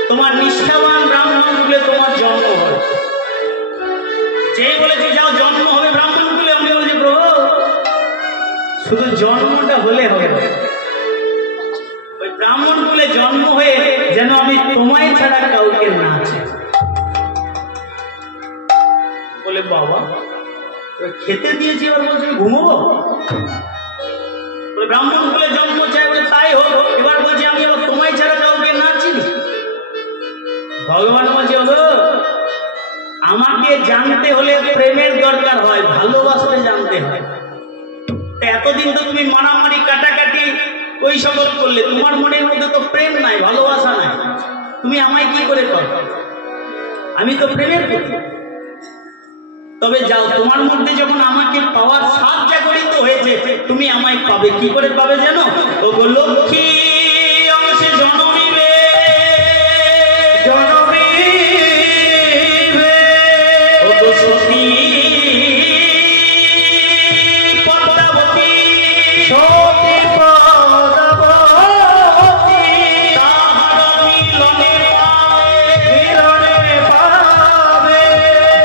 তোমার নিষ্ঠাবান ব্রাহ্মণ কুলে তোমার জন্ম হয়। যেই বলেছে যাও জন্ম হবে ব্রাহ্মণ কুলে, উনি বলেছে প্রভু শুধু জন্মটা হলে হবে না, ওই ব্রাহ্মণ কুলে জন্ম হয়ে যেন আমি তোমায় ছাড়া কাউকে না আছে। বলে বাবা খেতে দিয়েছি, এবার বলছে ঘুমবো। বলে ব্রাহ্মণ কুলে জন্ম চাই, বলে তাই হোক, এবার বলছি আমি আবার তোমায় ছাড়া কাউকে না চিনি। ভগবান বলছে, আমাকে জানতে হলে প্রেমের দরকার হয়, ভালোবাসতে জানতে হয়। এতদিন তো তুমি মারামারি কাটাকাটি ওই সকল করলে, তোমার মনের মধ্যে তো প্রেম নাই, ভালোবাসা নাই, তুমি আমায় কি করে করো? আমি তো প্রেমের প্রতি। তবে যাও, তোমার মধ্যে যখন আমাকে পাওয়ার সাত জাগরিত হয়েছে, তুমি আমায় পাবে। কি করে পাবে জানো? ও গো লক্ষ্মী অংশে জনমিবে, জনমিবে ও গো সতী পদ্মাবতী, সতী পদ্মাবতী তাহার মিলনে পাবে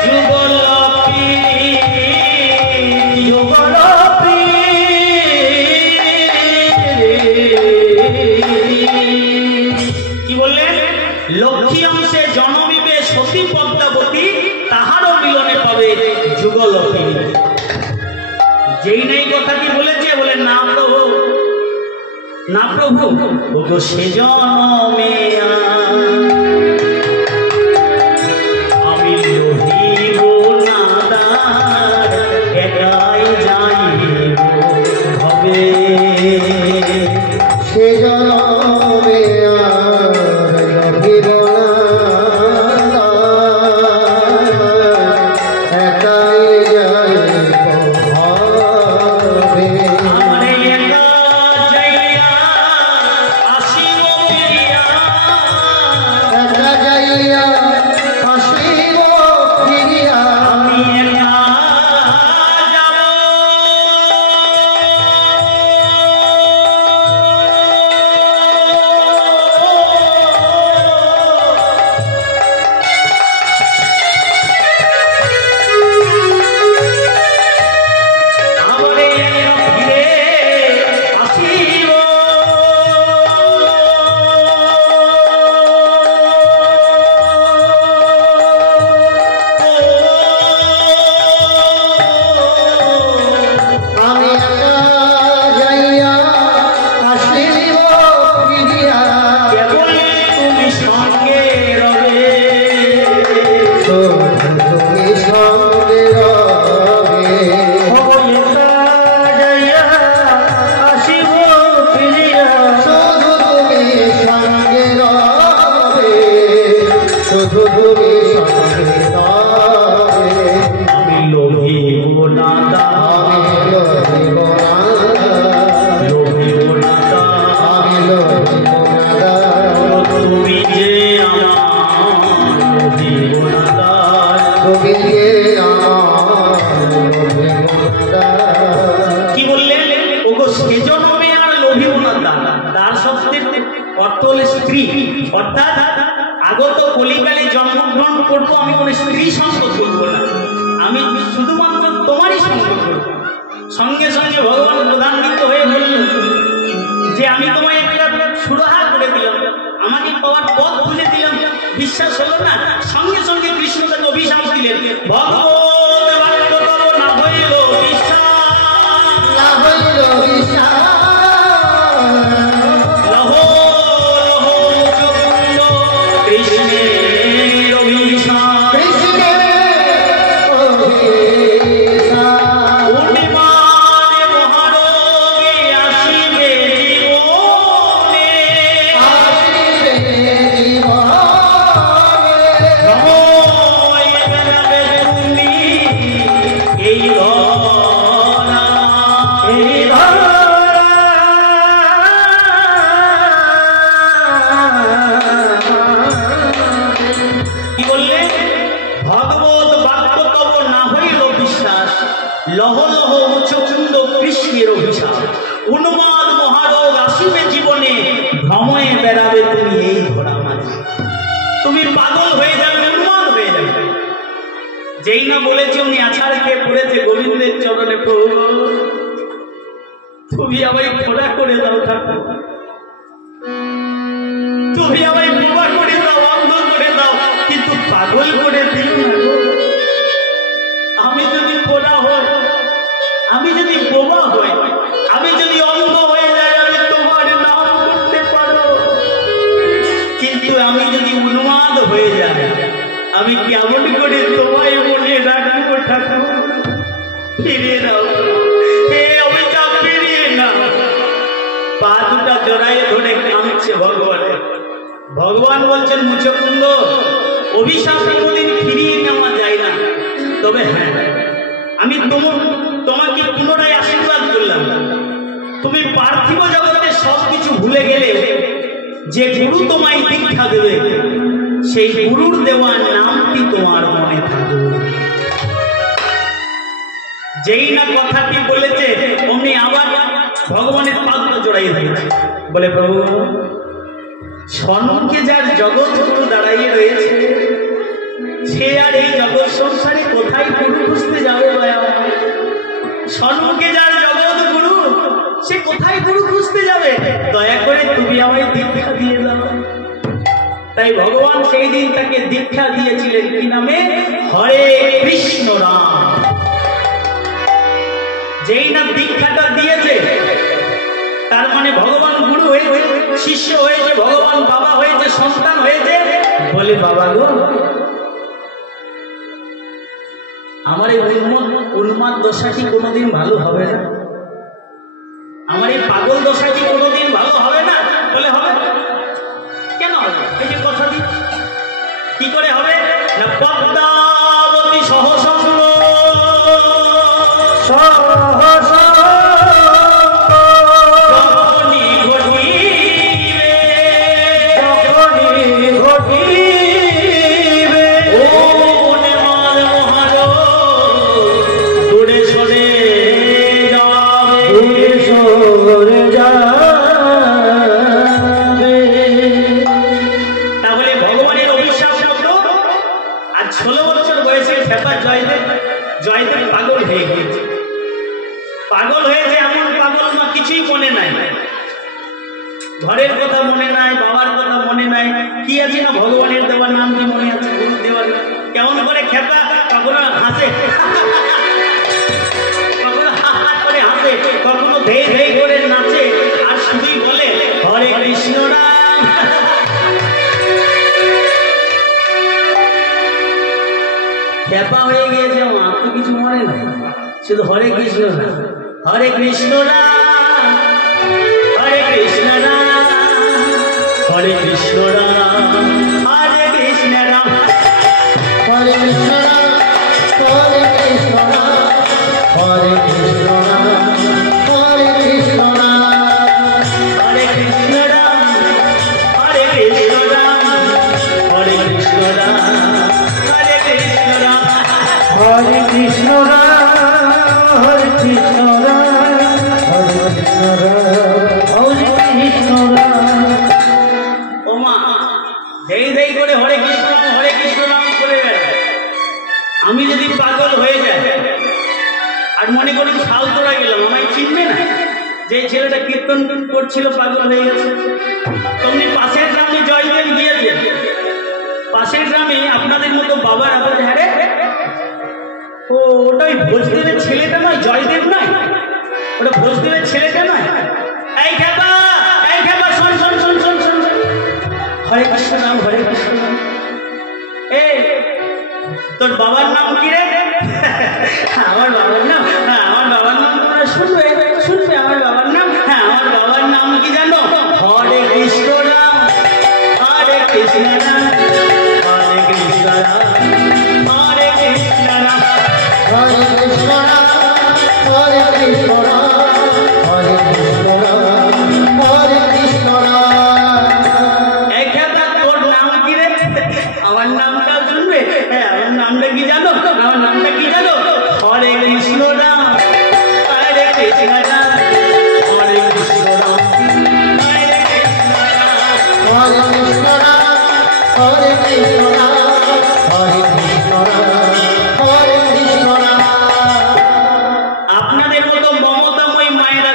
যুগলক্ষ্মী, যুগলক্ষ্মী। কি বললেন? লক্ষ্মী অংশে জনমিবে সতী পদ্মাবতী তাহারও মিলনে পাবে যুগলক্ষ্মী। যেই নেই কথা কি বলেছে? বলে না প্রভু, না প্রভু, ও তো সে জনমে আমি লোহিব না দার, একাই যাইব হবে সে জনমে রহিব না, একাই যাইব হবে। আরে একা যাইয়া আসিব ফিরিয়া, একা যাইয়া আসিব ফিরিয়া, আমি একা যাব। আমারে একা ফিরে আসিব। আমি একা যাইয়া আসিব ফিরিয়া, কেবল তুমি সঙ্গে রবে, তুমি সঙ্গে রবে। আসিব ফিরিয়া, শুধু তুমি সঙ্গে রবে, শুধু তুমি সঙ্গে রবে। আমি লোভিব না আমি লইব না, লোভিব না আমি লইব না, তুমি যে আমার লোভিব না। তুমি যে আমার লইব না। কি বললেন? ওগো সেজনমে আর লোভিব না দাদা। তার শব্দের অর্থ হলো স্ত্রী, অর্থাৎ আগত কলিকালে জন্মগ্রহণ করবো, আমি কোনো স্ত্রী সঙ্গ করবো না, আমি শুধুমাত্র তোমারই সঙ্গ করবো। সঙ্গে সঙ্গে ভগবান প্রধান্বিত হয়ে বললেন যে আমি তোমায় একটা সুরাহা করে দিলাম, আমাকে পাওয়ার পথ খুঁজে দিলাম। বিশ্বাস হলো না? সঙ্গে সঙ্গে কৃষ্ণ তাকে অভিশাপ দিলেন, ভগবত বাক্য তব না হইল বিশ্বাস, না হইল বিশ্বাস, লহ লহ মুকুন্দ কৃষ্ণের অভিশাপ, কৃষ্ণের অভিশাপ, পূর্ণিমানে মহারোগে আসিবে জীবনে, আসিবে জীবনে। সময় বেড়াবে তুমি এই ধরা, এই ধরা। কি বললে? ভগবত বাক্য তব না হইল বিশ্বাস, লহ লহ মুচকুন্দ কৃষ্ণের অভিশাপ, উন্মাদ মহারোগ আসিবে জীবনে, ভ্রময়ে বেড়াবে তুমি এই ধরা মাঝে। তুমি পাগল হয়ে যাবে, উন্মাদ হয়ে যাবে। যেই না বলেছে উনি আছাড় খেয়ে পড়েছে গোবিন্দের চরণে, প্রভু তুমি আমায় খোড়া করে দাও ঠাকুর, তুমি আমায় বোবা করে দাও, অন্ধ করে দাও, কিন্তু পাগল করে দিও না গো। আমি যদি খোড়া হই, আমি যদি বোবা হই, আমি যদি অন্ধ হয়ে যাই, আমি তোমার নাম করতে পারো, কিন্তু আমি যদি উন্মাদ হয়ে যাই, আমি কেমন করে তোমায় মনে রাখবো ঠাকুর? ফিরিয়ে নাও, হে অভিশাপ ফিরিয়ে নাও। পা দুটা জড়াই ধরে কাঁদছে ভগবানের। ভগবান বলছেন মুচকুন্দ, অভিশাপ কোনোদিন ফিরিয়ে নেওয়া যায় না, তবে হ্যাঁ আমি তোমাকে পুনরায় আশীর্বাদ করলাম, তুমি পার্থিব জগতে সবকিছু ভুলে গেলে যে গুরু তোমায় দীক্ষা দেবে সেই গুরুর দেওয়া নামটি তোমার মনে থাকবে। যেই না কথাটি বলেছে অমনি আবার ভগবানের পাদ্য জড়াই দিয়েছে, বলে প্রভু সম্মুখে যার জগৎ গুরু দাঁড়াইয়ে রয়েছে সে আর এই জগৎ সংসারে কোথায় গুরু খুঁজতে যাবে? সম্মুখে যার জগৎ গুরু সে কোথায় গুরু খুঁজতে যাবে? দয়া করে তুমি আমায় দীক্ষা দিয়ে দাও। তাই ভগবান সেই দিন তাকে দীক্ষা দিয়েছিলেন কি নামে? হরে কৃষ্ণ রাম। যেই না দীক্ষাটা দিয়েছে তার মানে ভগবান গুরু হয়েছে, শিষ্য হয়েছে, ভগবান বাবা হয়েছে, সন্তান হয়েছে। বলে বাবা গো, আমার এই উন্মাদ দশাটি কোনোদিন ভালো হবে না, আমার এই পাগল দশাটি কোনোদিন ভালো হবে না। বলে হবে কেন হবে? এই যে কথা দিই, কি করে হবে না? পদ্মাবতী সহসঙ্গ পাগল হয়েছে, এমন পাগল মা কিছুই মনে নাই, ঘরের কথা মনে নাই, বাবার কথা মনে নাই, কি আছে না ভগবানের দেওয়ার নামটি মনে আছে, গুরু দেওয়ার। কেমন করে খেপা কখনো হাসে, কখনো হা করে হাসে, কখনো ধেই ধেই করে নাচে, আর শুধুই বলে হরে কৃষ্ণ রাম। খেপা হয়ে গিয়েছে, আমার তো কিছু মনে নাই, শুধু হরে কৃষ্ণ রাম, হরে কৃষ্ণ রাম, হরে কৃষ্ণ রাম, হরে কৃষ্ণ রাম, হরে কৃষ্ণ রাম, হরে কৃষ্ণ রাম, হরে কৃষ্ণ রাম, হরে কৃষ্ণ রাম, হরে কৃষ্ণ রাম, হরে কৃষ্ণ রাম, হরে কৃষ্ণ রাম, হরে কৃষ্ণ রাম, হরে কৃষ্ণ রাম, হরে কৃষ্ণ রাম, হরে কৃষ্ণ রাম, হরে কৃষ্ণ রাম, হরে কৃষ্ণ রাম। ও মা, ধেই ধেই করে হরে কৃষ্ণ রাম, হরে কৃষ্ণ রাম করে বেড়ায়। আমি যদি পাগল হয়ে যাই আর মনে করি শাল তোরা গেলাম, আমায় চিনবে না, যে ছেলেটা কীর্তন করছিল পাগল হয়ে গেছে। তেমনি পাশের গ্রামে জয়দেব গিয়েছে, পাশের গ্রামে আপনাদের মতো বাবার আবার হ্যাঁ রে, ও ওটা ওই ভোজদেবের ছেলেটা নয়, জয়দেব নয়, ওটা ভোজদেবের ছেলেটা নয়। এই খেপা, এই খেপা, শোন শোন শোন শোন শোন, হরে কৃষ্ণ নাম, হরে কৃষ্ণ নাম। এ তোর বাবার নাম কি রে? আমার বাবার নাম, হ্যাঁ আমার বাবার নাম তোমরা শুনবে শুনবে, আমার বাবার নাম, হ্যাঁ আমার বাবার নাম কি জানো? হরে কৃষ্ণ রাম, হরে কৃষ্ণ রাম, হরে কৃষ্ণ রাম, হরে কৃষ্ণ রাম, হরে কৃষ্ণ রাম, হরে কৃষ্ণ রাম, হরে কৃষ্ণ রাম, হরে কৃষ্ণ রাম। এই খেপা তোর নাম কি রে? আমার নামটা শুনবে, হ্যাঁ আমার নামটা কি জানো? আমার নামটা কি জানো? হরে কৃষ্ণ রাম, হরে কৃষ্ণ রাম, হরে কৃষ্ণ রাম, হরে কৃষ্ণ রাম, হরে কৃষ্ণ রাম, হরে কৃষ্ণ রাম, হরে কৃষ্ণ রাম, হরে কৃষ্ণ রাম। আপনাদের মতো মমতাময়ী মায়েরা,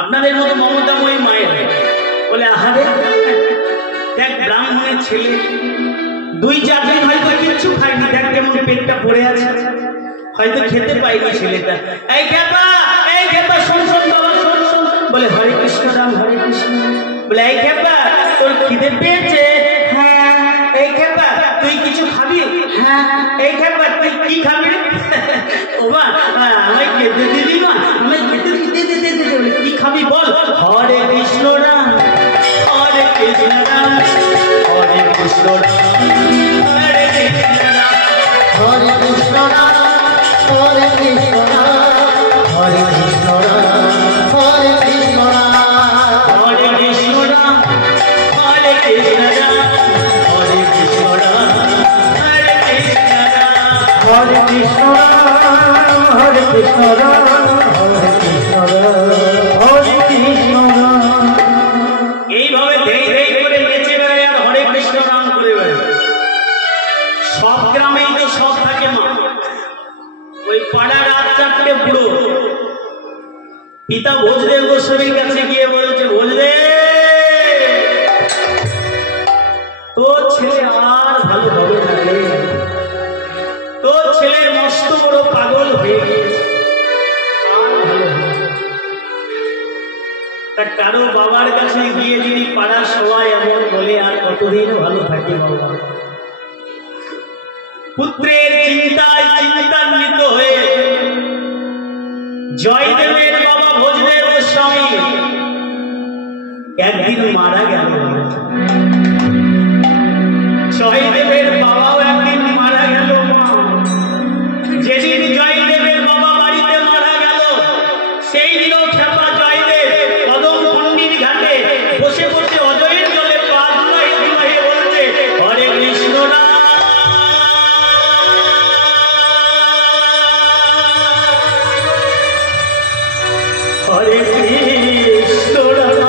আপনাদের মতো মমতাময়ী মায়েরা বলে আহারে দেখ ব্রাহ্মণের ছেলে 2-4 দিন হয়তো কিচ্ছু খায়নি, দেখ কেমন পেটটা পড়ে আছে, হয়তো খেতে পায়নি ছেলেটা। এই খেপা শোন শোন বাবা শোন শোন, বলে হরে কৃষ্ণ রাম, হরে কৃষ্ণ। বলে এই খেপা তোর খিদে পেয়েছে? হ্যাঁ। এই খেপা তুই কিছু খাবি? হ্যাঁ। এই খেপা তুই কি খাবি? ও মা আমায় খেতে দিবি মা, আমায় খেতে দিতে কি খাবি বল? হরে কৃষ্ণ রাম, হরে কৃষ্ণ রাম, হরে কৃষ্ণ রাম, হরে কৃষ্ণ রাম, হরে কৃষ্ণ রাম, কৃষ্ণ রাম হরে কৃষ্ণ রাম হরে কৃষ্ণ রাম হরে কৃষ্ণ রাম হরে কৃষ্ণ রাম হরে কৃষ্ণ রাম হরে কৃষ্ণ রাম হরে কৃষ্ণ রাম হরে কৃষ্ণ রাম হরে কৃষ্ণ রাম হরে কৃষ্ণ রাম এইভাবে ধেই ধেই করে নেচে বেড়ায় আর হরে কৃষ্ণ নাম করে বেড়ায়। সব গ্রামেই তো সব থাকে মা। ওই পাড়ার 4টে বুড়ো পিতা ভোজদেব গোস্বামীর কাছে গিয়ে বলছে, ভোজদেব তোর ছেলে আর ভালো হবে না রে, তোর ছেলে মস্ত বড় পাগল হয়ে গেছে, আর ভালো হবে না। তা কারো বাবার কাছে গিয়ে যদি পাড়ার সবাই এমন বলে আর কতদিন ভালো থাকে বাবা। পুত্রের চিন্তায় চিন্তান্বিত হয়ে জয়দেবের বাবা ভোজদেব গোস্বামী একদিন মারা গেল। জয়দেবের বাবাও একদিন মারা গেল। যেদিন জয়দেবের বাবা বাড়িতে মারা গেল সেই দিনও খেপা জয়দেব কদম খণ্ডির ঘাটে বসে বসে অজয়ের জলে পা ধুলায় ধুলায় বলছে, হরে কৃষ্ণ রাম হরে কৃষ্ণ রাম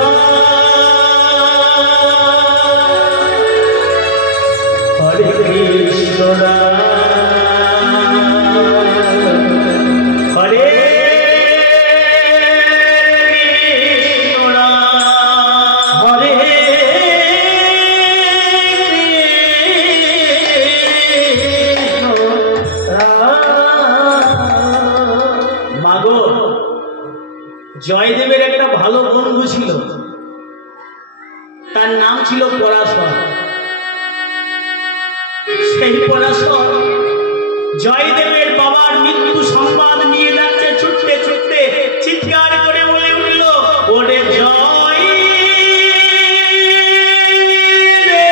হরে কৃষ্ণ রাম হরে কৃষ্ণ রাম হরে কৃষ্ণ রাম। মাগো, জয়দেবের একটা ভালো বন্ধু ছিল, তার নাম ছিল পরাশর। সেই পরাশর জয়দেবের বাবার মৃত্যু সংবাদ নিয়ে যাচ্ছে ছুটতে ছুটতে, চিৎকার করে বলে উঠল, ওরে জয় রে,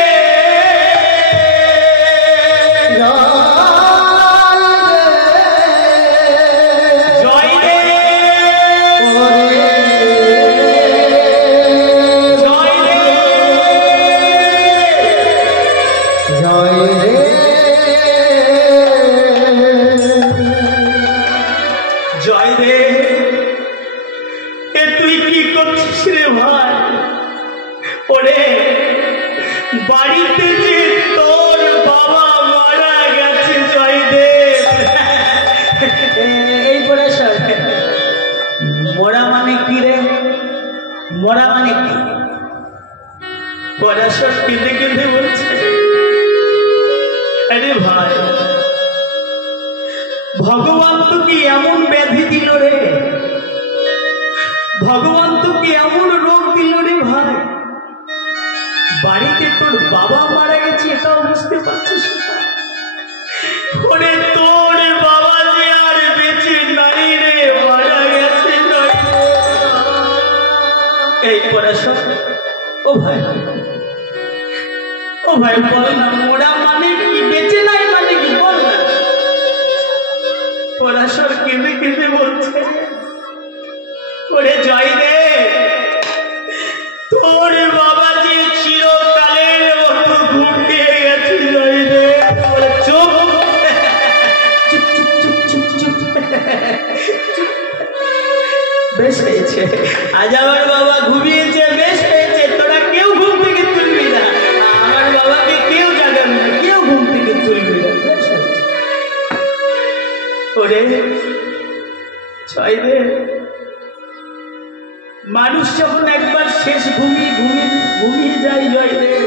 জয় রে, জয় রে, জয় রে জয়দেব এ তুই কি করছিস রে ভাই? ওরে বাড়িতে যে তোর বাবা মারা গেছে জয়দেব। এই পরে মরা মানে কি রে? মরা মানে কি? পরাশর কেঁদে কেঁদে বলছে, আরে ভাই ভগবান তো কি এমন ব্যাধি দিল রে, ভগবান তো কি এমন রোগ দিল রে ভাই, বাড়িতে তোর বাবা মারা গেছে এটাও বুঝতে পারছিস না? ওরে তোর বাবা যে আর বেঁচে নাই রে, মারা গেছে। এই পরাশর, ও ভাই ও ভাই বল না, মোরা মানে কি, বেঁচে নাই মানে কি, বল না। পরাশর কেঁদে কেঁদে বলছে, ওরে জয়দেব তোর বাবা যে চিরকালের মতো ঘুমিয়ে গেছে জয়দেব। চুপ চুপ চুপ চুপ চুপ চুপ। বেশ হয়েছে, আজ আমার বাবা ঘুমিয়েছে, বেশ হয়েছে। তোরা কেউ ঘুম থেকে তুলবি না, আমার বাবাকে কেউ জাগাবি না, কেউ ঘুম থেকে তুলবি না। বেশ হয়েছে। ওরে জয়দেব, মানুষ যখন একবার শেষ ঘুমিয়ে যায় জয়দেব,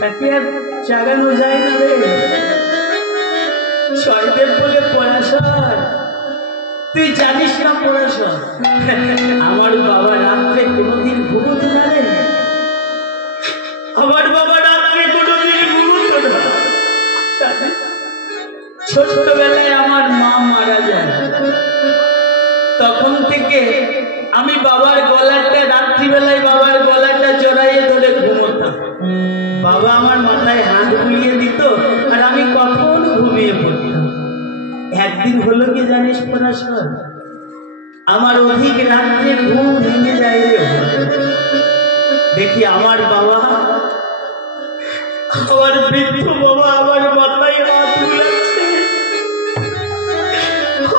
তাকে আর জাগানো যায় না রে। জয়দেব বলে, পরাশর তুই জানিস না পরাশর, আমার বাবা রাত্রে কোনোদিন ঘুমোতো না রে, আমার বাবা রাত্রে কোনোদিন ঘুমোতো না। ছোটবেলায় আমার মা মারা যায়, তখন থেকে আমি বাবার গলাটা, রাত্রিবেলায় বাবার গলাটা জড়াইয়ে ধরে ঘুমোতাম। বাবা আমার মাথায় হাত বুলিয়ে দিত আর আমি কখন ঘুমিয়ে পড়তাম। একদিন হলো কি জানিস পরাশর, আমার অধিক রাত্রে ঘুম ভেঙে যায় রে। দেখি আমার বাবা, আমার বৃদ্ধ বাবা আমার মাথায় হাত বুলাচ্ছে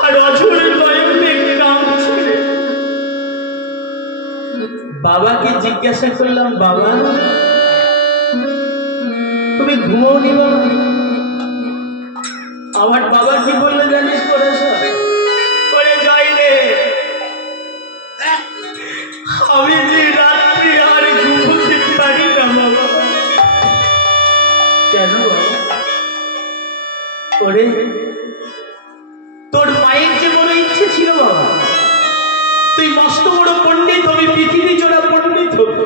আর অঝরে নয়নে কাঁদছে। বাবাকে জিজ্ঞাসা করলাম, বাবা তুমি ঘুমোনি বাবা? আমার বাবা কি বললো জানিস পরাশর, করে যাই রে আমি যে রাত্রি আর ঘুমোতে পারি না বাবা। কেন বাবা? করে তোর মায়ের যে বড় ইচ্ছে ছিল বাবা, তুই মস্ত বড় পণ্ডিত হবি, পৃথিবী জোড়া পণ্ডিত হব,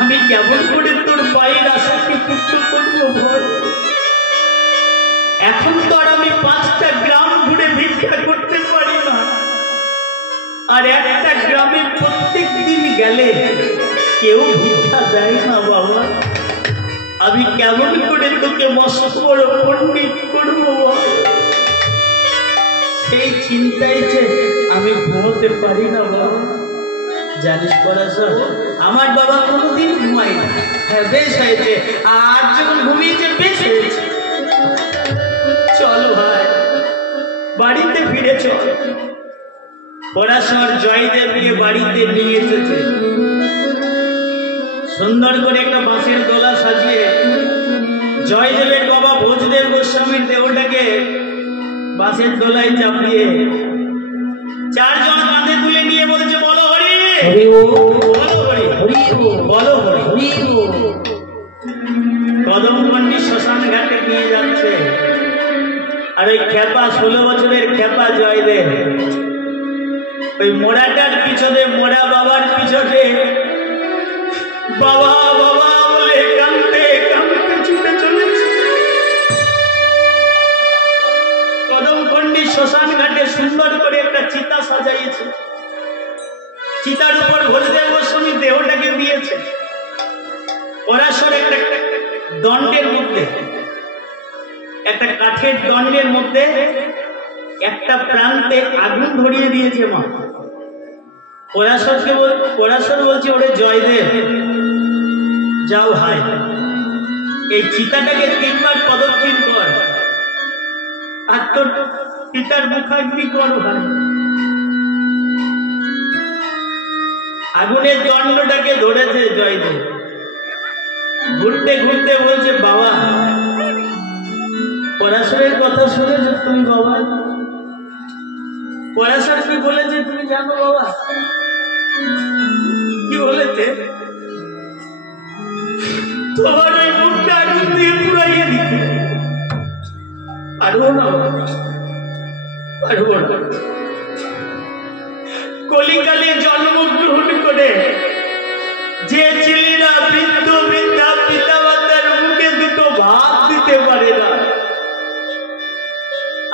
আমি কেমন করে তোর মায়ের আশাকে পুত্র করবো বল? এখন তো আর আমি 5টা গ্রাম ঘুরে ভিক্ষা করতে পারি না, আর একটা গ্রামে প্রত্যেক দিন গেলে কেউ ভিক্ষা দেয় না বাবা। আমি কেমন করে তোকে মস্ত বড় পণ্ডিত করবো বল? সেই চিন্তায় যে আমি ঘুমোতে পারি না বাবা। জানিস পরাশর, আমার বাবা কোনোদিন ঘুমায় না। হ্যাঁ বেশ হয়েছে, আর যখন ঘুমিয়েছে বেশ হয়েছে। চল ভাই বাড়িতে ফিরে চল। পরাশর জয়দেবকে বাড়িতে নিয়ে এসেছে, সুন্দর করে একটা বাঁশের দোলা সাজিয়ে জয়দেবের বাবা ভোজদেব গোস্বামীর দেহটাকে বাঁশের দোলায় চাপিয়ে 4 জন কাঁধে তুলে নিয়ে বলছে, বলো হরি বলো হরি বলো হরি। কদমপন্ডী শ্মশান ঘাটে নিয়ে যাচ্ছে, আর ওই খেপা 16 বছরের খেপা জয়দেব ওই মোড়াটার পিছনে, মোড়া বাবার পিছনে বাবা বাবা বলে কাঁদতে কাঁদতে ছুটে চলেছে। কদমপন্ডী শ্মশান ঘাটে সুন্দর করে একটা চিতা সাজাইয়েছে, চিতার উপর ভোজদেব গোস্বামী দেহটাকে দিয়েছে। পরাশর একটা দণ্ডের মধ্যে, একটা কাঠের দণ্ডের মধ্যে একটা প্রান্তে আগুন ধরিয়ে দিয়েছে মা। পরাশর বলছে, ওরে জয়দেব যাও ভাই, এই চিতাটাকে 3 বার প্রদক্ষিণ কর আর তোর পিতার মুখাগ্নি কর ভাই। আগুনের দণ্ডটাকে ধরেছে জয়দেব, ঘুরতে ঘুরতে বলছে, বাবা পরাশরের কথা শুনেছ তুমি বাবা? পরাশর কি বলেছে তুমি জানো বাবা? কি বলেছে? তোমার ওই মুখটা আগুন দিয়ে পুড়াইয়ে দিতে পারবো না, পারবো না। কলিকালে জন্মগ্রহণ করে যে ছেলেরা বৃদ্ধ বৃদ্ধা পিতা মাতার মুখে 2 ভাত দিতে পারে না,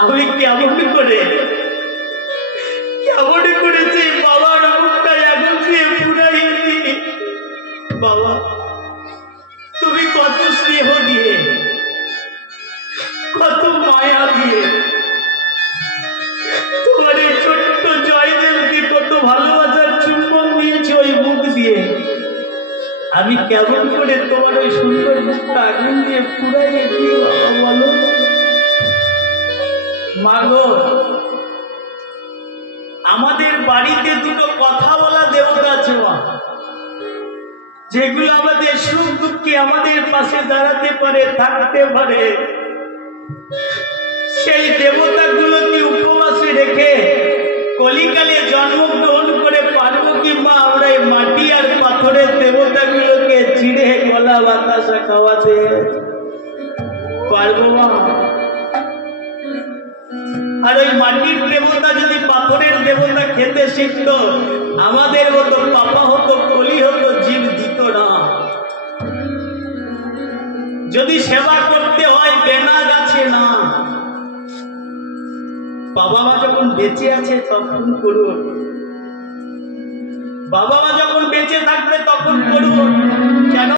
আমি কেমন করে সেই বাবার মুখটাই আগুন দিয়ে পুড়াইয়ে দিই? বাবা তুমি কত স্নেহ দিয়ে, কত মায়া দিয়ে তোমার এই ছোট্ট জয়দেবকে কত ভালোবাসার চুম্বন দিয়েছে ওই মুখ দিয়ে। আমি কেমন করে তোমার ওই সুন্দর মুখটা আগুন দিয়ে পুড়াইয়ে দিই বাবা বলো? মাগো আমাদের বাড়িতে 2 কথা বলা দেবতা আছে মা, যেগুলো আমাদের সুখ দুঃখে আমাদের পাশে দাঁড়াতে পারে, থাকতে পারে। সেই দেবতাগুলোকে উপবাসে রেখে কলিকালে জন্মগ্রহণ করে পারবো কি মা আমরা এই মাটি আর পাথরের দেবতাগুলোকে চিড়ে গলা বাতাসা খাওয়াতে? পারবো মা? আর ওই মাটির দেবতা যদি পাথরের দেবতা খেতে শিখত, আমাদের মতো পাপা হতো, কলি হতো, জীব দিত না। যদি সেবা করতে হয় বেনা গাছে না, বাবা মা যখন বেঁচে আছে তখন করুন, বাবা মা যখন বেঁচে থাকবে তখন করুন। কেন